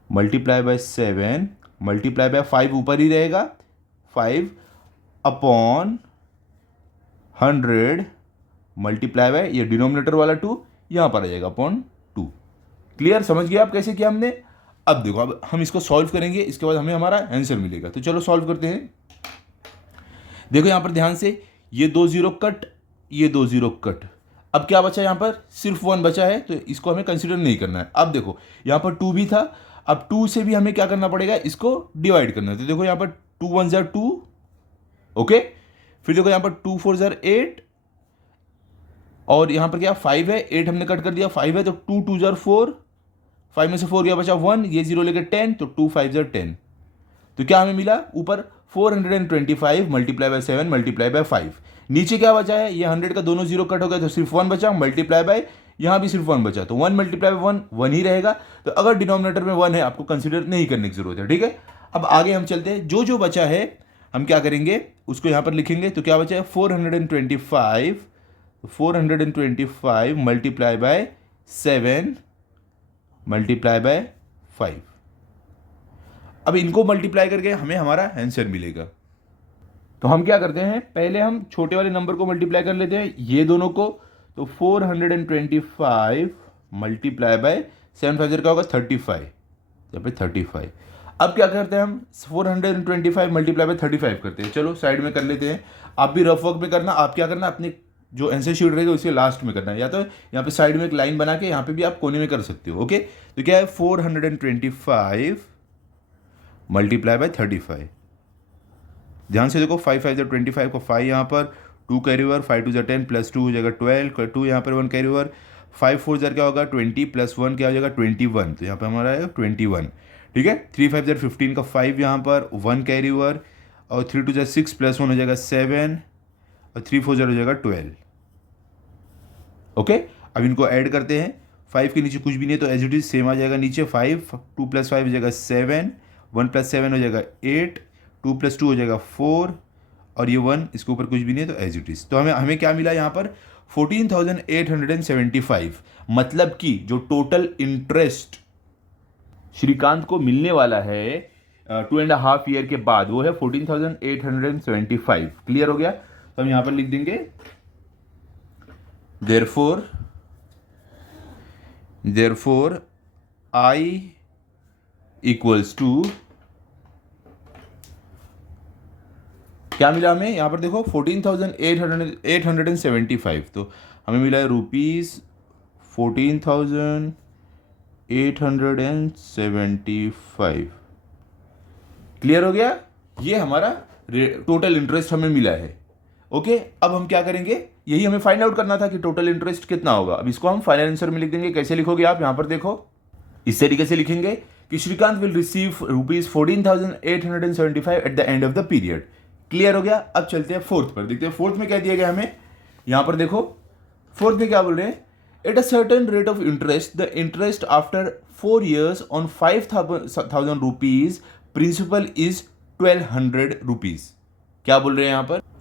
मल्टीप्लाई बाय 7 मल्टीप्लाई बाय 5 ऊपर ही रहेगा, 5/100 मल्टीप्लाई बाय ये डिनोमिनेटर वाला 2 यहाँ पर आ जाएगा अपॉन 2। क्लियर, समझ गए आप कैसे किया हमने। अब देखो, अब हम इसको सॉल्व करेंगे, इसके बाद हमें हमारा आंसर मिलेगा। तो चलो सॉल्व करते हैं। देखो यहाँ पर ध्यान से, ये 2 0 कट, ये 2 0 कट। अब क्या बचा यहाँ पर, सिर्फ 1 बचा है, तो इसको हमें कंसिडर नहीं करना है। अब देखो यहाँ पर 2 भी था, अब 2 से भी हमें क्या करना पड़ेगा, इसको डिवाइड करना है। तो देखो यहाँ पर 2 1 ज़ा 2, ओके, फिर देखो यहाँ पर 2 4 ज़ा 8, और यहाँ पर क्या 5 है, 8 हमने कट कर दिया, 5 है, तो 2 2 ज़ा 4, 5 में से 4 गया बचा 1, ये 0 लेकर 10, तो 2 5 ज़ा 10। तो क्या हमें मिला, ऊपर 425 मल्टीप्लाई बाय 7 मल्टीप्लाई बाय 5, नीचे क्या बचा है, ये 100 का दोनों 0 कट हो गया, तो सिर्फ 1 बचा, मल्टीप्लाई बाय यहाँ भी सिर्फ 1 बचा, तो 1 मल्टीप्लाई बाय 1 1 ही रहेगा। तो अगर डिनोमिनेटर में 1 है, आपको कंसिडर नहीं करने की जरूरत है, ठीक है। अब आगे हम चलते हैं, जो जो बचा है हम क्या करेंगे, उसको यहाँ पर लिखेंगे। तो क्या बचा है 425 मल्टीप्लाई बाय 7 मल्टीप्लाई बाय 5। अब इनको मल्टीप्लाई करके हमें हमारा आंसर मिलेगा। तो हम क्या करते हैं, पहले हम छोटे वाले नंबर को मल्टीप्लाई कर लेते हैं, ये दोनों को। तो 425 मल्टीप्लाई बाय 7 5 क्या होगा 35, यहाँ पे 35। अब क्या करते हैं हम, 425 मल्टीप्लाई बाय 35 करते हैं। चलो साइड में कर लेते हैं, आप भी रफ वर्क में करना। आप क्या करना, अपने जो आंसर शीट रहेगा उसके लास्ट में करना है, या तो यहाँ पे साइड में एक लाइन बना के यहाँ पे भी आप कोने में कर सकते हो। ओके, तो क्या है 425 मल्टीप्लाई बाय 35। ध्यान से देखो, 5 5 25 को 5 यहाँ पर, 2 कैरी ओवर, 5 2 10 प्लस 2 हो जाएगा 12, 2 यहाँ पर 1 कैरी ओवर, 5 4 क्या होगा 20 प्लस 1 क्या हो जाएगा 21, तो यहाँ पर हमारा आएगा 21, ठीक है। 3 5 15 का 5 यहाँ पर, 1 कैरी ओवर, और 3 2 6 प्लस 1 हो जाएगा 7, और 3 4 हो जाएगा 12। ओके, अब इनको ऐड करते हैं। 5 के नीचे कुछ भी नहीं है, तो एज इट इज सेम आ जाएगा नीचे, 5 2 + 5 हो जाएगा 7, 1 + 7 हो जाएगा 8, 2 + 2 हो जाएगा 4, और ये 1 इसके ऊपर कुछ भी नहीं है, तो एज इट इज। तो हमें क्या मिला यहाँ पर 14,875, मतलब कि जो टोटल इंटरेस्ट श्रीकांत को मिलने वाला है 2.5 ईयर के बाद, वो है 14,875। क्लियर हो गया। तो हम यहाँ पर लिख देंगे therefore I इक्वल्स टू, क्या मिला हमें यहाँ पर देखो 14,875, तो हमें मिला है ₹14,875। क्लियर हो गया, ये हमारा टोटल इंटरेस्ट हमें मिला है। ओके, अब हम क्या करेंगे, यही हमें फाइंड आउट करना था कि टोटल इंटरेस्ट कितना होगा। अब इसको हम फाइनल आंसर में लिख देंगे। कैसे लिखोगे आप, यहाँ पर देखो, इस तरीके से लिखेंगे कि Shrikant will receive ₹14,875 at the end of the period. Clear हो गया। अब चलते हैं फोर्थ पर, देखते हैं फोर्थ में क्या दिया गया हमें। यहाँ पर देखो फोर्थ में क्या बोल रहे हैं, at a certain rate of interest the interest after 4 years on 5,000 rupees principal is 1,200 rupees. क्या बोल रहे हैं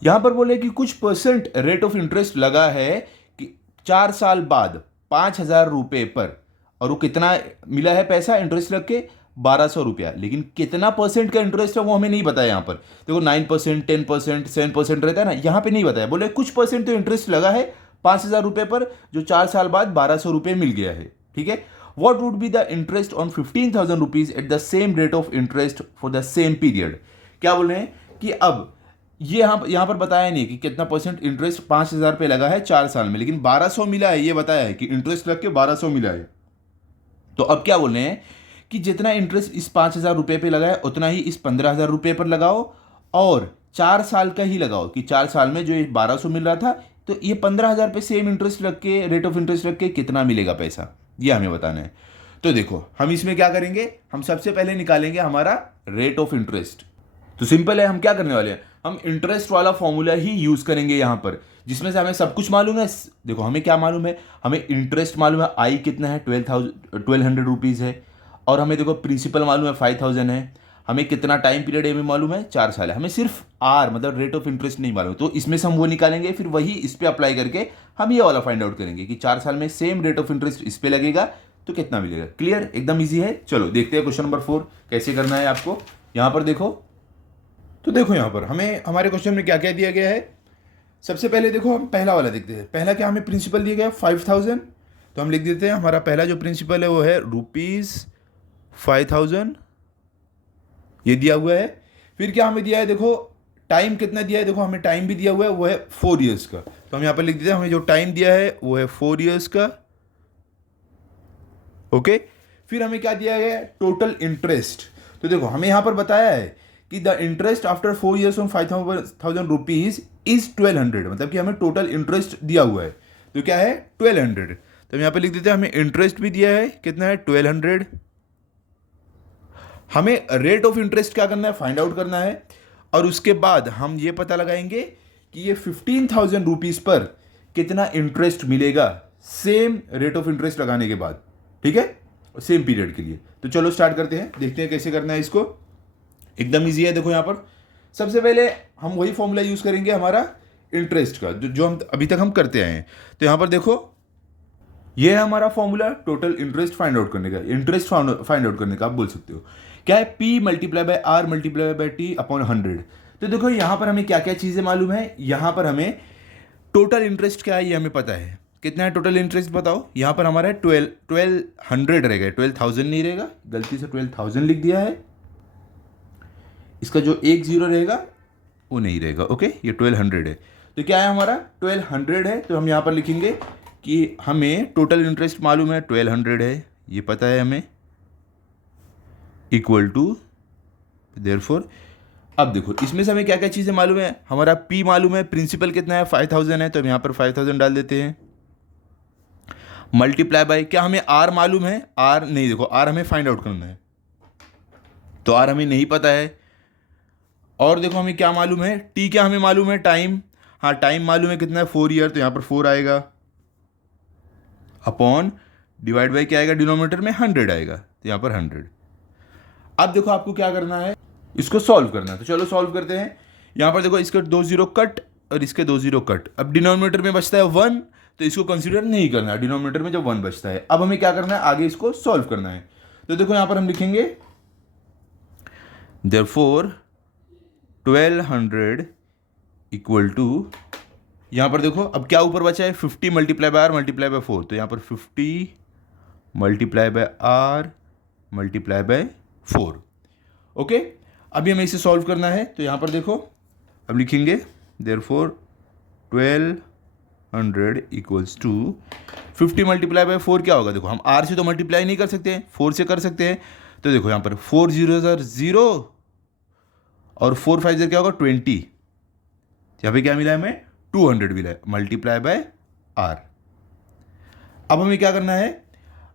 यहाँ पर बोले कि कुछ परसेंट रेट ऑफ इंटरेस्ट लगा है कि 4 साल बाद 5,000 रुपये पर, और वो कितना मिला है पैसा इंटरेस्ट रख के 1,200 रुपया, लेकिन कितना परसेंट का इंटरेस्ट है वो हमें नहीं बताया। यहाँ पर देखो 9%, 10%, 7% रहता है ना, यहाँ पे नहीं बताया। बोले कुछ परसेंट तो इंटरेस्ट लगा है 5,000 रुपये पर, जो 4 साल बाद 1,200 रुपये मिल गया है, ठीक है। What would be the interest on 15,000 rupees at the same rate of interest for the same period. क्या बोल रहे हैं कि अब ये यहाँ पर बताया नहीं कि कितना परसेंट इंटरेस्ट 5,000 पे लगा है 4 साल में, लेकिन 1,200 मिला है, ये बताया है कि इंटरेस्ट रख के 1,200 मिला है। तो अब क्या बोल रहे हैं कि जितना इंटरेस्ट इस 5,000 रुपये पे लगा है उतना ही इस 15,000 रुपये पर लगाओ, और 4 साल का ही लगाओ, कि 4 साल में जो 1,200 मिल रहा था तो ये 15,000 पे सेम इंटरेस्ट रख के, रेट ऑफ इंटरेस्ट रख के कितना मिलेगा पैसा, ये हमें बताना है। तो देखो हम इसमें क्या करेंगे, हम सबसे पहले निकालेंगे हमारा रेट ऑफ इंटरेस्ट। तो सिंपल है, हम क्या करने वाले हैं, हम इंटरेस्ट वाला फॉर्मूला ही यूज करेंगे यहाँ पर, जिसमें से हमें सब कुछ मालूम है। देखो हमें क्या मालूम है, हमें इंटरेस्ट मालूम है, आई कितना है, 1200 रुपीज़ है, और हमें देखो प्रिंसिपल मालूम है 5000 है, हमें कितना टाइम पीरियड है हमें मालूम है 4 साल है, हमें सिर्फ आर मतलब रेट ऑफ इंटरेस्ट नहीं मालूम। तो इसमें से हम वो निकालेंगे, फिर वही इस पर अप्लाई करके हम ये वाला फाइंड आउट करेंगे कि 4 साल में सेम रेट ऑफ इंटरेस्ट इस पर लगेगा तो कितना मिलेगा। क्लियर, एकदम ईजी है। चलो देखते हैं क्वेश्चन नंबर 4 कैसे करना है आपको। यहाँ पर देखो, तो देखो यहाँ पर हमें हमारे क्वेश्चन में क्या क्या दिया गया है। सबसे पहले देखो हम पहला वाला देखते हैं। पहला क्या हमें प्रिंसिपल दिया गया 5000, तो हम लिख देते हैं हमारा पहला जो प्रिंसिपल है वो है ₹5000, ये दिया हुआ है। फिर क्या हमें दिया है, देखो टाइम कितना दिया है, देखो हमें टाइम भी दिया हुआ है, वो है 4 ईयर्स का। तो हम यहाँ पर लिख देते हैं हमें जो टाइम दिया है वो है 4 ईयर्स का। ओके, फिर हमें क्या दिया गया है, टोटल इंटरेस्ट। तो देखो हमें यहाँ पर बताया है कि the interest after 4 years on 5000 rupees is 1200, मतलब कि हमें टोटल इंटरेस्ट दिया हुआ है, तो क्या है 1200। तो हम यहाँ पे लिख देते हैं हमें इंटरेस्ट भी दिया है, कितना है 1200। हमें रेट ऑफ इंटरेस्ट क्या करना है, फाइंड आउट करना है, और उसके बाद हम ये पता लगाएंगे कि ये 15,000 रुपीज पर कितना इंटरेस्ट मिलेगा सेम रेट ऑफ इंटरेस्ट लगाने के बाद, ठीक है, सेम पीरियड के लिए। तो चलो स्टार्ट करते हैं, देखते हैं कैसे करना है इसको। एकदम ईजी है। देखो यहाँ पर सबसे पहले हम वही फॉर्मूला यूज करेंगे हमारा इंटरेस्ट का, जो हम अभी तक हम करते आए हैं। तो यहाँ पर देखो ये है हमारा formula total interest find out करने का, इंटरेस्ट फाइंड आउट करने का आप बोल सकते हो। क्या है, P multiply by R multiply by T upon 100। तो देखो यहाँ पर हमें क्या क्या चीज़ें मालूम है। यहाँ पर हमें टोटल इंटरेस्ट क्या है ये हमें पता है, कितना है टोटल इंटरेस्ट बताओ। यहाँ पर हमारा 1200 रहेगा, 12,000 नहीं रहेगा, गलती से 12,000 लिख दिया है। इसका जो एक जीरो रहेगा वो नहीं रहेगा। ओके, ये 1200 है। तो क्या है हमारा 1200 है, तो हम यहाँ पर लिखेंगे कि हमें टोटल इंटरेस्ट मालूम है 1200 है, ये पता है हमें, इक्वल टू देयरफॉर। अब देखो इसमें से हमें क्या क्या चीज़ें मालूम है, हमारा P मालूम है, प्रिंसिपल कितना है 5000 है, तो हम यहाँ पर 5000 डाल देते हैं, मल्टीप्लाई बाय क्या हमें R मालूम है, R नहीं, देखो R हमें फाइंड आउट करना है, तो R हमें नहीं पता है। और देखो हमें क्या मालूम है, T क्या हमें मालूम है, टाइम, हाँ टाइम मालूम है कितना है 4 ईयर, तो यहाँ पर 4 आएगा, अपॉन डिवाइड बाय क्या आएगा, डिनोमिनेटर में 100 आएगा, तो यहाँ पर 100। अब देखो आपको क्या करना है, इसको सॉल्व करना है। तो चलो सॉल्व करते हैं। यहाँ पर देखो इसके 2 जीरो कट और इसके 2 जीरो कट। अब डिनोमिनेटर में बचता है 1, तो इसको कंसीडर नहीं करना है डिनोमिनेटर में जब 1 बचता है। अब हमें क्या करना है, आगे इसको सॉल्व करना है। तो देखो यहाँ पर हम लिखेंगे देयरफॉर 1200 इक्वल टू, यहाँ पर देखो अब क्या ऊपर बचा है, 50 multiply bye R multiply by 4, तो यहाँ पर 50 multiply bye R multiply by 4। Okay, अभी हमें इसे सॉल्व करना है। तो यहाँ पर देखो अब लिखेंगे therefore 1200 equals to 50 multiply by 4 क्या होगा, देखो हम R से तो मल्टीप्लाई नहीं कर सकते हैं, 4 से कर सकते हैं। तो देखो यहाँ पर 4 0 0 और 4 5 क्या होगा 20, यहाँ पे क्या मिला है हमें 200 मिला है, मल्टीप्लाई बाय R। अब हमें क्या करना है,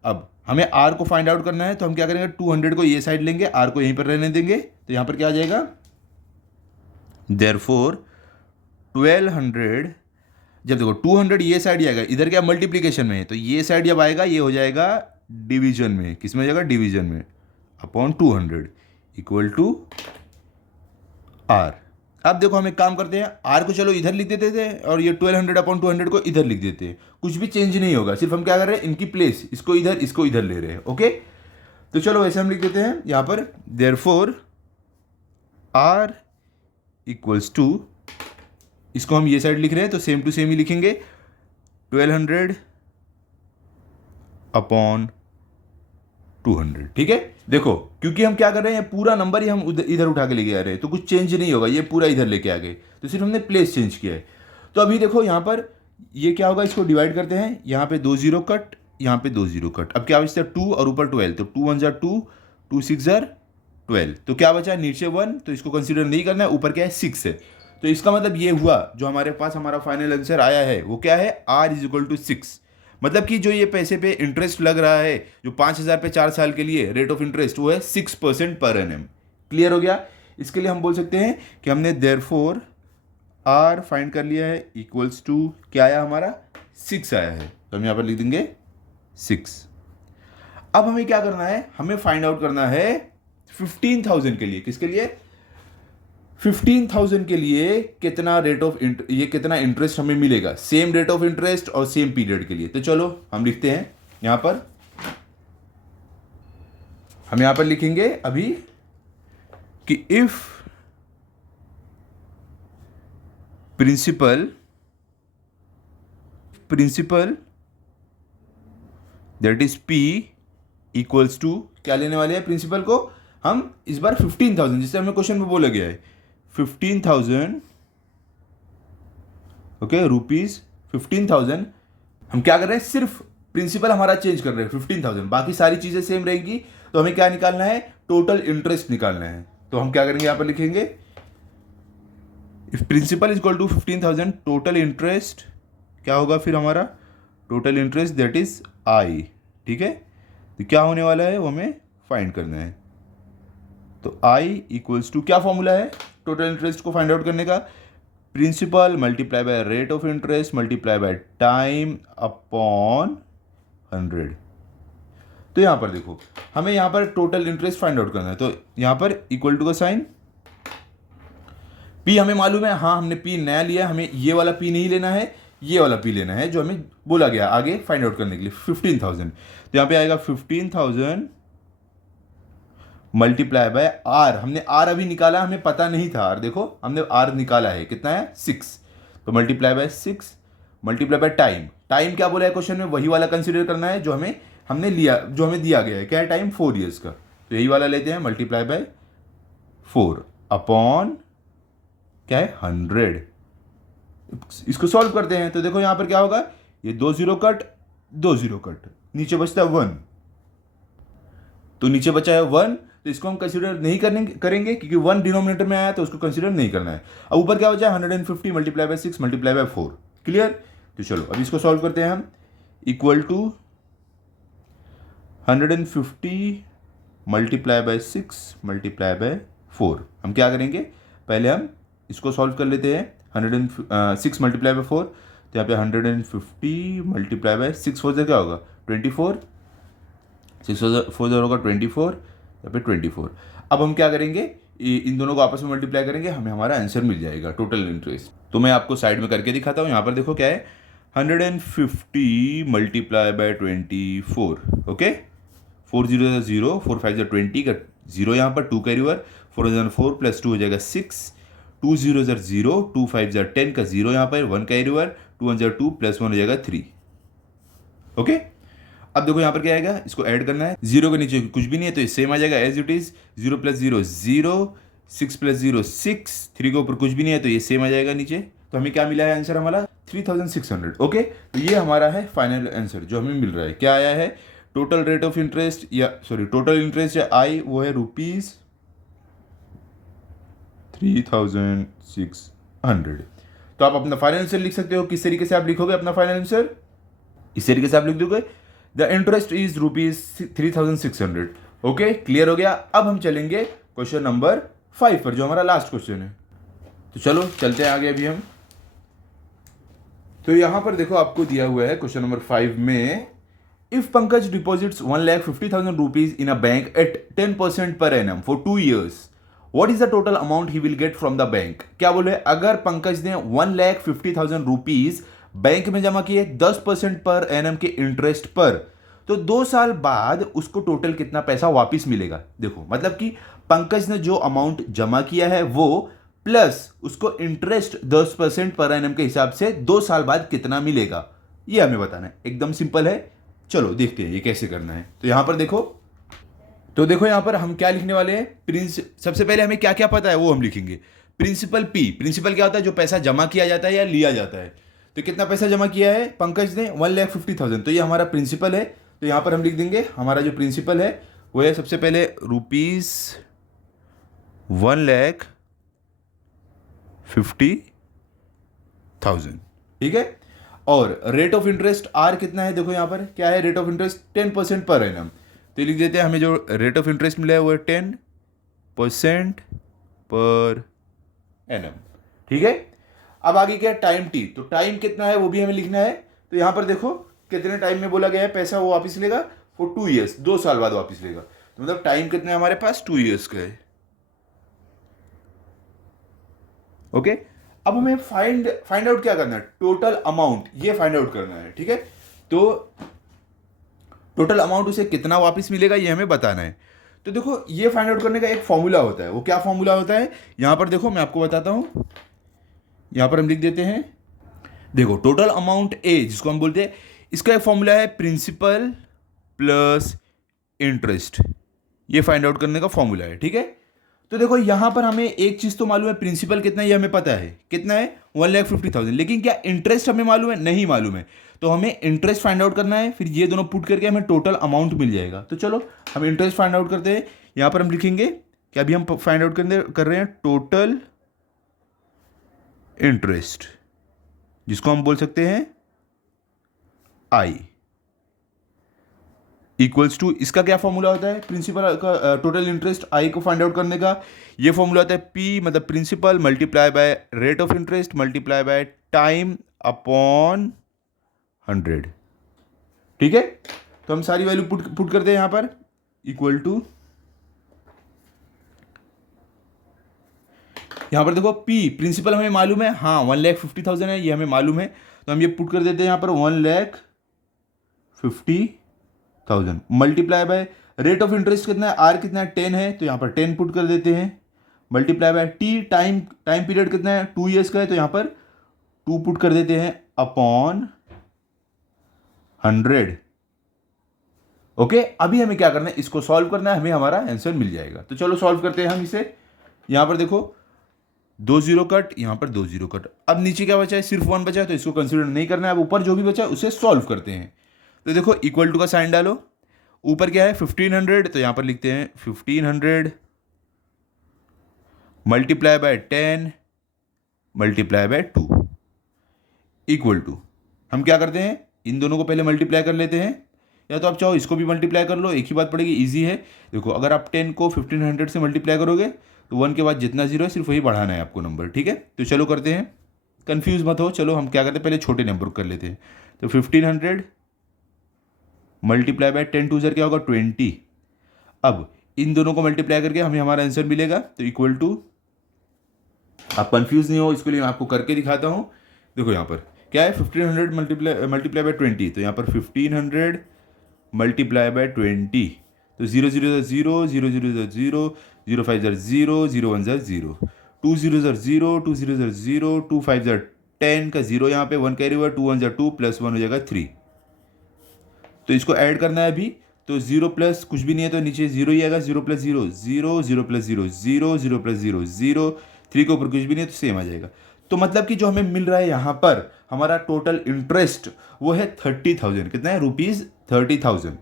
अब हमें R को फाइंड आउट करना है, तो हम क्या करेंगे 200 को ये साइड लेंगे, R को यहीं पर रहने देंगे, तो यहाँ पर क्या आ जाएगा देयरफॉर 1200, जब देखो 200 ये साइड ही आएगा, इधर क्या मल्टीप्लिकेशन में है, तो ये साइड जब आएगा ये हो जाएगा डिवीजन में, किस में हो जाएगा डिवीजन में, अपॉन 200 इक्वल टू R। अब देखो हम एक काम करते हैं, R को चलो इधर लिख देते थे और ये 1200 अपॉन 200 को इधर लिख देते हैं, कुछ भी चेंज नहीं होगा, सिर्फ हम क्या कर रहे हैं इनकी प्लेस, इसको इधर ले रहे हैं। ओके, तो चलो वैसे हम लिख देते हैं यहाँ पर देयरफॉर R इक्वल्स टू, इसको हम ये साइड लिख रहे हैं तो सेम टू सेम ही लिखेंगे 1200 अपॉन 200। ठीक है, देखो क्योंकि हम क्या कर रहे हैं, पूरा नंबर ही हम इधर उठा के लेके आ रहे हैं, तो कुछ चेंज नहीं होगा, ये पूरा इधर लेके आ गए, तो सिर्फ हमने प्लेस चेंज किया है। तो अभी देखो यहाँ पर ये क्या होगा, इसको डिवाइड करते हैं, यहाँ पे 2 जीरो कट, यहाँ पे 2 जीरो कट। अब क्या बचता है 2 और ऊपर 12, तो 2 1 जार 2, 2 6 जार 12, तो क्या बचा नीचे 1, तो इसको कंसीडर नहीं करना है, ऊपर क्या है 6 है, तो इसका मतलब ये हुआ, जो हमारे पास हमारा फाइनल आंसर आया है वो क्या है, R=6। मतलब कि जो ये पैसे पे इंटरेस्ट लग रहा है, जो 5,000 पे 4 साल के लिए रेट ऑफ इंटरेस्ट, वो है 6% पर एनम। क्लियर हो गया। इसके लिए हम बोल सकते हैं कि हमने देयरफॉर R फाइंड कर लिया है, इक्वल्स टू क्या आया हमारा, 6 आया है। तो हम यहाँ पर लिख देंगे 6। अब हमें क्या करना है, हमें फाइंड आउट करना है 15,000 के लिए। किसके लिए, 15,000 के लिए कितना रेट ऑफ ये कितना इंटरेस्ट हमें मिलेगा, सेम रेट ऑफ इंटरेस्ट और सेम पीरियड के लिए। तो चलो हम लिखते हैं यहां पर, हम यहां पर लिखेंगे अभी कि if principal that is P equals to, क्या लेने वाले हैं प्रिंसिपल को हम इस बार 15,000, जिससे हमें क्वेश्चन में बोला गया है 15,000, ओके, रुपीज 15,000। हम क्या कर रहे हैं, सिर्फ प्रिंसिपल हमारा चेंज कर रहे हैं 15,000, बाकी सारी चीजें सेम रहेंगी। तो हमें क्या निकालना है, टोटल इंटरेस्ट निकालना है। तो हम क्या करेंगे, यहां पर लिखेंगे if principal is equal to 15,000, total interest क्या होगा फिर हमारा, total interest that is I। ठीक है, तो क्या होने वाला है वो हमें फाइंड करना है। तो I इक्वल्स टू क्या फॉर्मूला है टोटल इंटरेस्ट को फाइंड आउट करने का, principal multiply by rate of interest multiply by time upon 100। तो यहां पर देखो, हमें यहां पर टोटल इंटरेस्ट फाइंड आउट करना है। तो यहां पर इक्वल टू का साइन, P हमें मालूम है, हाँ हमने P नया लिया, हमें ये वाला P नहीं लेना है, ये वाला P लेना है जो हमें बोला गया आगे फाइंड आउट करने के लिए 15,000। तो यहां पे आएगा 15,000 मल्टीप्लाई बाय R। हमने R अभी निकाला, हमें पता नहीं था R, देखो हमने R निकाला है, कितना है 6। तो multiply by 6 multiply by time, time क्या बोला है क्वेश्चन में, वही वाला कंसीडर करना है जो हमने लिया, जो हमें दिया गया है, क्या है टाइम 4 ईयर्स का। तो यही वाला लेते हैं, मल्टीप्लाई बाय 4 अपॉन क्या है 100। इसको सॉल्व करते हैं। तो देखो यहां पर क्या होगा, ये 2 0 कट, 2 0 कट, नीचे बचता है 1। तो नीचे बचा है 1, तो इसको हम कंसीडर नहीं करेंगे क्योंकि 1 डिनोमिनेटर में आया, तो उसको कंसीडर नहीं करना है। अब ऊपर क्या बचा है 150 multiply by 6 multiply by 4। Clear. तो चलो अब इसको सॉल्व करते हैं हम, equal to 150 multiply by 6 multiply by 4। हम क्या करेंगे, पहले हम इसको सॉल्व कर लेते हैं, 106 मल्टीप्लाई बाय 4। तो यहाँ पे 150 मल्टीप्लाई बाय 6 4 से क्या होगा 24, 6 4 होगा 24, यहाँ पे 24। अब हम क्या करेंगे, इन दोनों को आपस में मल्टीप्लाई करेंगे, हमें हमारा आंसर मिल जाएगा टोटल इंटरेस्ट। तो मैं आपको साइड में करके दिखाता हूँ। यहाँ पर देखो क्या है, 150 मल्टीप्लाई बाय 24, ओके, 4 0 0, 4 5 20 का 0 यहाँ पर 2 कैरी ओवर, 4 4 प्लस 2 हो जाएगा 6, 2 0 0, 2 5 10 का 0 यहाँ पर 1 कैरी ओवर, 2 1 2 प्लस 1 हो जाएगा 3। ओके, अब देखो यहाँ पर क्या आएगा, इसको ऐड करना है, 0 के नीचे कुछ भी नहीं है तो ये सेम आ जाएगा as it is, 0 plus 0 0, 6 plus 0 6, 3 के ऊपर कुछ भी नहीं है तो ये सेम आ जाएगा नीचे। तो हमें क्या मिला है आंसर हमारा 3,600। ओके, तो ये हमारा है फाइनल आंसर जो हमें मिल रहा है। क्या आया है, टोटल रेट ऑफ इंटरेस्ट या सॉरी टोटल इंटरेस्ट या I वो है ₹3,600। तो आप अपना फाइनल आंसर लिख सकते हो। किस तरीके से आप लिखोगे अपना फाइनल आंसर, इस तरीके से आप लिख दोगे, the interest is ₹3,600। Okay, clear हो गया। अब हम चलेंगे क्वेश्चन नंबर 5 पर, जो हमारा लास्ट क्वेश्चन है। तो चलो चलते हैं आगे अभी हम। तो यहां पर देखो आपको दिया हुआ है क्वेश्चन नंबर 5 में, if Pankaj deposits 1,50,000 rupees in a bank at 10% per annum for 2 years, what is the total amount he will get from the bank? क्या बोले, अगर पंकज ने 1,50,000 rupees बैंक में जमा किए 10% पर एनम के इंटरेस्ट पर, तो 2 साल बाद उसको टोटल कितना पैसा वापस मिलेगा। देखो मतलब कि पंकज ने जो अमाउंट जमा किया है वो प्लस उसको इंटरेस्ट 10% पर एनम के हिसाब से 2 साल बाद कितना मिलेगा, ये हमें बताना है। एकदम सिंपल है, चलो देखते हैं ये कैसे करना है। तो यहां पर देखो, तो देखो यहां पर हम क्या लिखने वाले हैं, सबसे पहले हमें क्या क्या पता है वो हम लिखेंगे। प्रिंसिपल P, प्रिंसिपल क्या होता है, जो पैसा जमा किया जाता है या लिया जाता है। तो कितना पैसा जमा किया है पंकज ने, 1,50,000, तो ये हमारा प्रिंसिपल है। तो यहां पर हम लिख देंगे हमारा जो प्रिंसिपल है वो है सबसे पहले ₹1,50,000 50,000, ठीक है। और रेट ऑफ इंटरेस्ट आर कितना है, देखो यहाँ पर क्या है, rate of interest 10% per annum. तो ये लिख देते हैं, हमें जो रेट ऑफ इंटरेस्ट मिला है वो है 10% पर एनम, ठीक है। अब आगे क्या है, टाइम टी, तो टाइम कितना है वो भी हमें लिखना है। तो यहाँ पर देखो कितने टाइम में बोला गया है पैसा वो वापस लेगा, फॉर 2 ईयर्स, 2 साल बाद वापस लेगा। तो मतलब टाइम कितना है हमारे पास, 2 ईयर्स का है, ओके। अब हमें फाइंड आउट क्या करना है, टोटल अमाउंट, ये फाइंड आउट करना है, ठीक है। तो टोटल अमाउंट उसे कितना वापस मिलेगा ये हमें बताना है। तो देखो ये फाइंड आउट करने का एक फॉर्मूला होता है, वो क्या फॉर्मूला होता है, यहां पर देखो मैं आपको बताता हूं। यहां पर हम लिख देते हैं, देखो टोटल अमाउंट ए जिसको हम बोलते हैं, इसका एक फॉर्मूला है प्रिंसिपल प्लस इंटरेस्ट, ये फाइंड आउट करने का फॉर्मूला है, ठीक है। तो देखो यहां पर हमें एक चीज तो मालूम है, प्रिंसिपल कितना है ये हमें पता है, कितना है 1,50,000, लेकिन क्या इंटरेस्ट हमें मालूम है, नहीं मालूम है। तो हमें इंटरेस्ट फाइंड आउट करना है, फिर ये दोनों पुट करके हमें टोटल अमाउंट मिल जाएगा। तो चलो हम इंटरेस्ट फाइंड आउट करते हैं। यहां पर हम लिखेंगे कि अभी हम फाइंड आउट कर रहे हैं टोटल इंटरेस्ट, जिसको हम बोल सकते हैं आई, इक्वल्स टू, इसका क्या फॉर्मूला होता है प्रिंसिपल का, टोटल इंटरेस्ट आई को फाइंड आउट करने का, ये फॉर्मूला होता है पी मतलब principal multiply by rate of interest multiply by time upon 100, ठीक है। तो हम सारी वैल्यू पुट करते हैं यहां पर, इक्वल टू, यहां पर देखो P प्रिंसिपल हमें मालूम है, हाँ 1,50,000 है, ये हमें मालूम है। तो हम ये पुट कर देते हैं यहां पर 1,50,000 multiply by rate of interest कितना है, R कितना है 10 है, तो यहां पर 10 पुट कर देते हैं, multiply by T time period कितना है 2 ईयर्स का है, तो यहां पर 2 पुट कर देते हैं अपॉन 100, ओके। अभी हमें क्या करना है, इसको सॉल्व करना है, हमें हमारा आंसर मिल जाएगा। तो चलो सॉल्व करते हैं हम इसे। यहां पर देखो 2 जीरो कट, यहां पर 2 जीरो कट, अब नीचे क्या बचा है, सिर्फ 1 बचा है, तो इसको कंसीडर नहीं करना है। अब ऊपर जो भी बचा है उसे सॉल्व करते हैं। तो देखो इक्वल टू का साइन डालो, ऊपर क्या है 1500, तो यहां पर लिखते हैं 1500 multiply by 10 multiply by 2 equal to, हम क्या करते हैं, इन दोनों को पहले मल्टीप्लाई कर लेते हैं, या तो आप चाहो इसको भी मल्टीप्लाई कर लो, एक ही बात पड़ेगी, इजी है। देखो अगर आप 10 को 1500 से मल्टीप्लाई करोगे तो 1 के बाद जितना जीरो है सिर्फ वही बढ़ाना है आपको नंबर, ठीक है। तो चलो करते हैं, कंफ्यूज मत हो, चलो हम क्या करते हैं, पहले छोटे नंबर कर लेते हैं। तो 1500 मल्टीप्लाई बाय 10 2 ज़र क्या होगा 20। अब इन दोनों को मल्टीप्लाई करके हमें हमारा आंसर मिलेगा, तो इक्वल टू, आप कंफ्यूज नहीं हो इसके लिए मैं आपको करके दिखाता हूँ। देखो यहाँ पर क्या है 1500 मल्टीप्लाई बाय 20, तो यहाँ पर 1500 मल्टीप्लाई बाय 20, तो 0 0 0 0 0 0 0 5 0 0 1 0 2 0 0 2 0 0 2 5 10 का 0 यहाँ पे 1 कैरी हुआ, 2 1 2 प्लस 1 हो जाएगा 3। तो इसको ऐड करना है अभी, तो 0 प्लस कुछ भी नहीं है तो नीचे 0 ही आएगा, 0 प्लस 0 0 0 प्लस 0 0 0 प्लस 0 0, 3 के ऊपर कुछ भी नहीं है तो सेम आ जाएगा। तो मतलब कि जो हमें मिल रहा है यहाँ पर हमारा टोटल इंटरेस्ट वो है 30,000, कितना है रुपीज़ 30,000।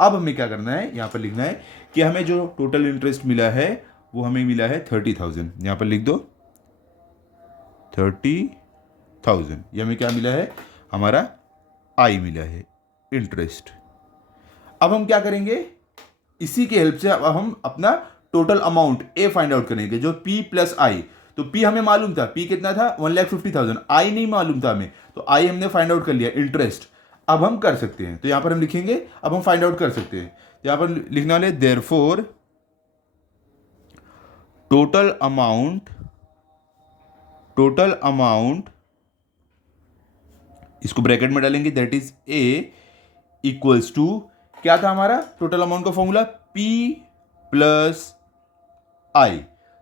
अब हमें क्या करना है, यहाँ पर लिखना है कि हमें जो टोटल इंटरेस्ट मिला है वो हमें मिला है 30,000, यहाँ पर लिख दो 30,000, ये हमें क्या मिला है, हमारा आई मिला है इंटरेस्ट। अब हम क्या करेंगे, इसी की हेल्प से अब हम अपना टोटल अमाउंट ए फाइंड आउट करेंगे, जो P प्लस आई। तो P हमें मालूम था, P कितना था 1,50,000, आई नहीं मालूम था हमें, तो आई हमने फाइंड आउट कर लिया इंटरेस्ट। अब हम कर सकते हैं, तो यहां पर हम लिखेंगे अब हम फाइंड आउट कर सकते हैं, तो यहां पर लिखने वाले देयरफॉर टोटल अमाउंट, इसको ब्रैकेट में डालेंगे, that is A equals to, क्या था हमारा टोटल अमाउंट का फॉर्मूला P प्लस आई।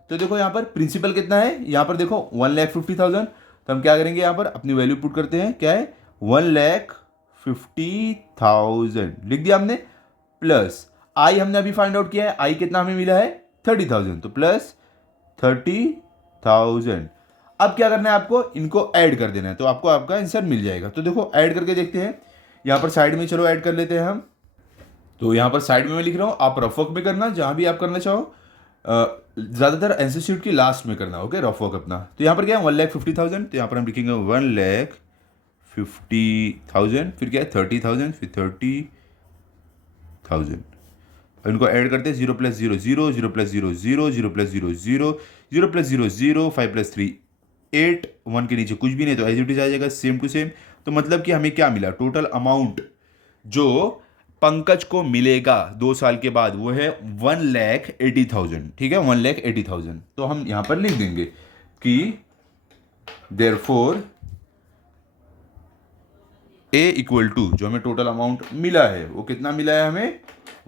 तो देखो यहां पर प्रिंसिपल कितना है, यहां पर देखो 1,50,000, तो हम क्या करेंगे, यहां पर अपनी वैल्यू पुट करते हैं, क्या है 1,50,000 लिख दिया हमने, प्लस आई हमने अभी फाइंड आउट किया है, आई कितना हमें मिला है 30,000, तो प्लस 30,000। अब क्या करना है आपको, इनको ऐड कर देना है, तो आपको आपका आंसर मिल जाएगा। तो देखो ऐड करके देखते हैं, यहां पर साइड में चलो ऐड कर लेते हैं हम। तो यहां पर साइड में मैं लिख रहा हूं, आप रफ वर्क में करना जहां भी आप करना चाहो। ज़्यादातर आंसर शीट की लास्ट में करना, ओके, रफ वर्क अपना। तो यहाँ पर क्या है 1,50,000, तो यहाँ पर हम लिखेंगे 1,50,000, फिर क्या है 30,000, फिर 30,000। अब इनको ऐड करते हैं, 0 + 0 0, 0 + 0 0, 0 + 0 0, 0 + 0 0, 5 + 3 8, 1 के नीचे कुछ भी नहीं, तो एज इट इज आ जाएगा सेम टू सेम। तो मतलब कि हमें क्या मिला, टोटल अमाउंट जो पंकज को मिलेगा 2 साल के बाद वो है 1,80,000, ठीक है, 1,80,000। तो हम यहां पर लिख देंगे कि देयरफॉर ए इक्वल टू, जो हमें टोटल अमाउंट मिला है वो कितना मिला है हमें,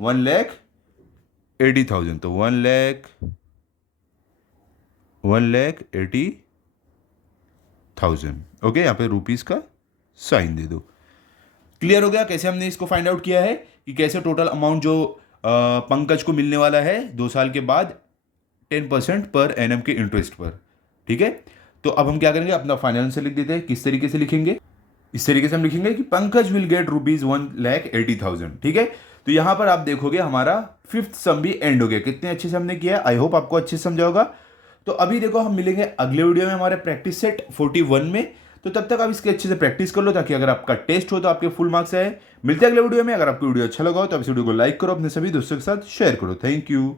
1,80,000। तो 1,80,000, ओके, यहाँ पे रुपीस का साइन दे दो। क्लियर हो गया कैसे हमने इसको फाइंड आउट किया है कि कैसे टोटल अमाउंट जो पंकज को मिलने वाला है 2 साल के बाद 10% पर एनम के इंटरेस्ट पर, ठीक है। तो अब हम क्या करेंगे, अपना फाइनल आंसर लिख देते हैं। किस तरीके से लिखेंगे, इस तरीके से हम लिखेंगे कि पंकज विल गेट ₹1,80,000, ठीक है। तो यहां पर आप देखोगे हमारा फिफ्थ सम भी एंड हो गया। कितने अच्छे से हमने किया, आई होप आपको अच्छे से समझा होगा। तो अभी देखो हम मिलेंगे अगले वीडियो में हमारे प्रैक्टिस सेट 41 में। तो तब तक आप इसके अच्छे से प्रैक्टिस कर लो, ताकि अगर आपका टेस्ट हो तो आपके फुल मार्क्स आए। मिलते हैं अगले वीडियो में। अगर आपको वीडियो अच्छा लगा हो तो आप इस वीडियो को लाइक करो, अपने सभी दोस्तों के साथ शेयर करो। Thank you.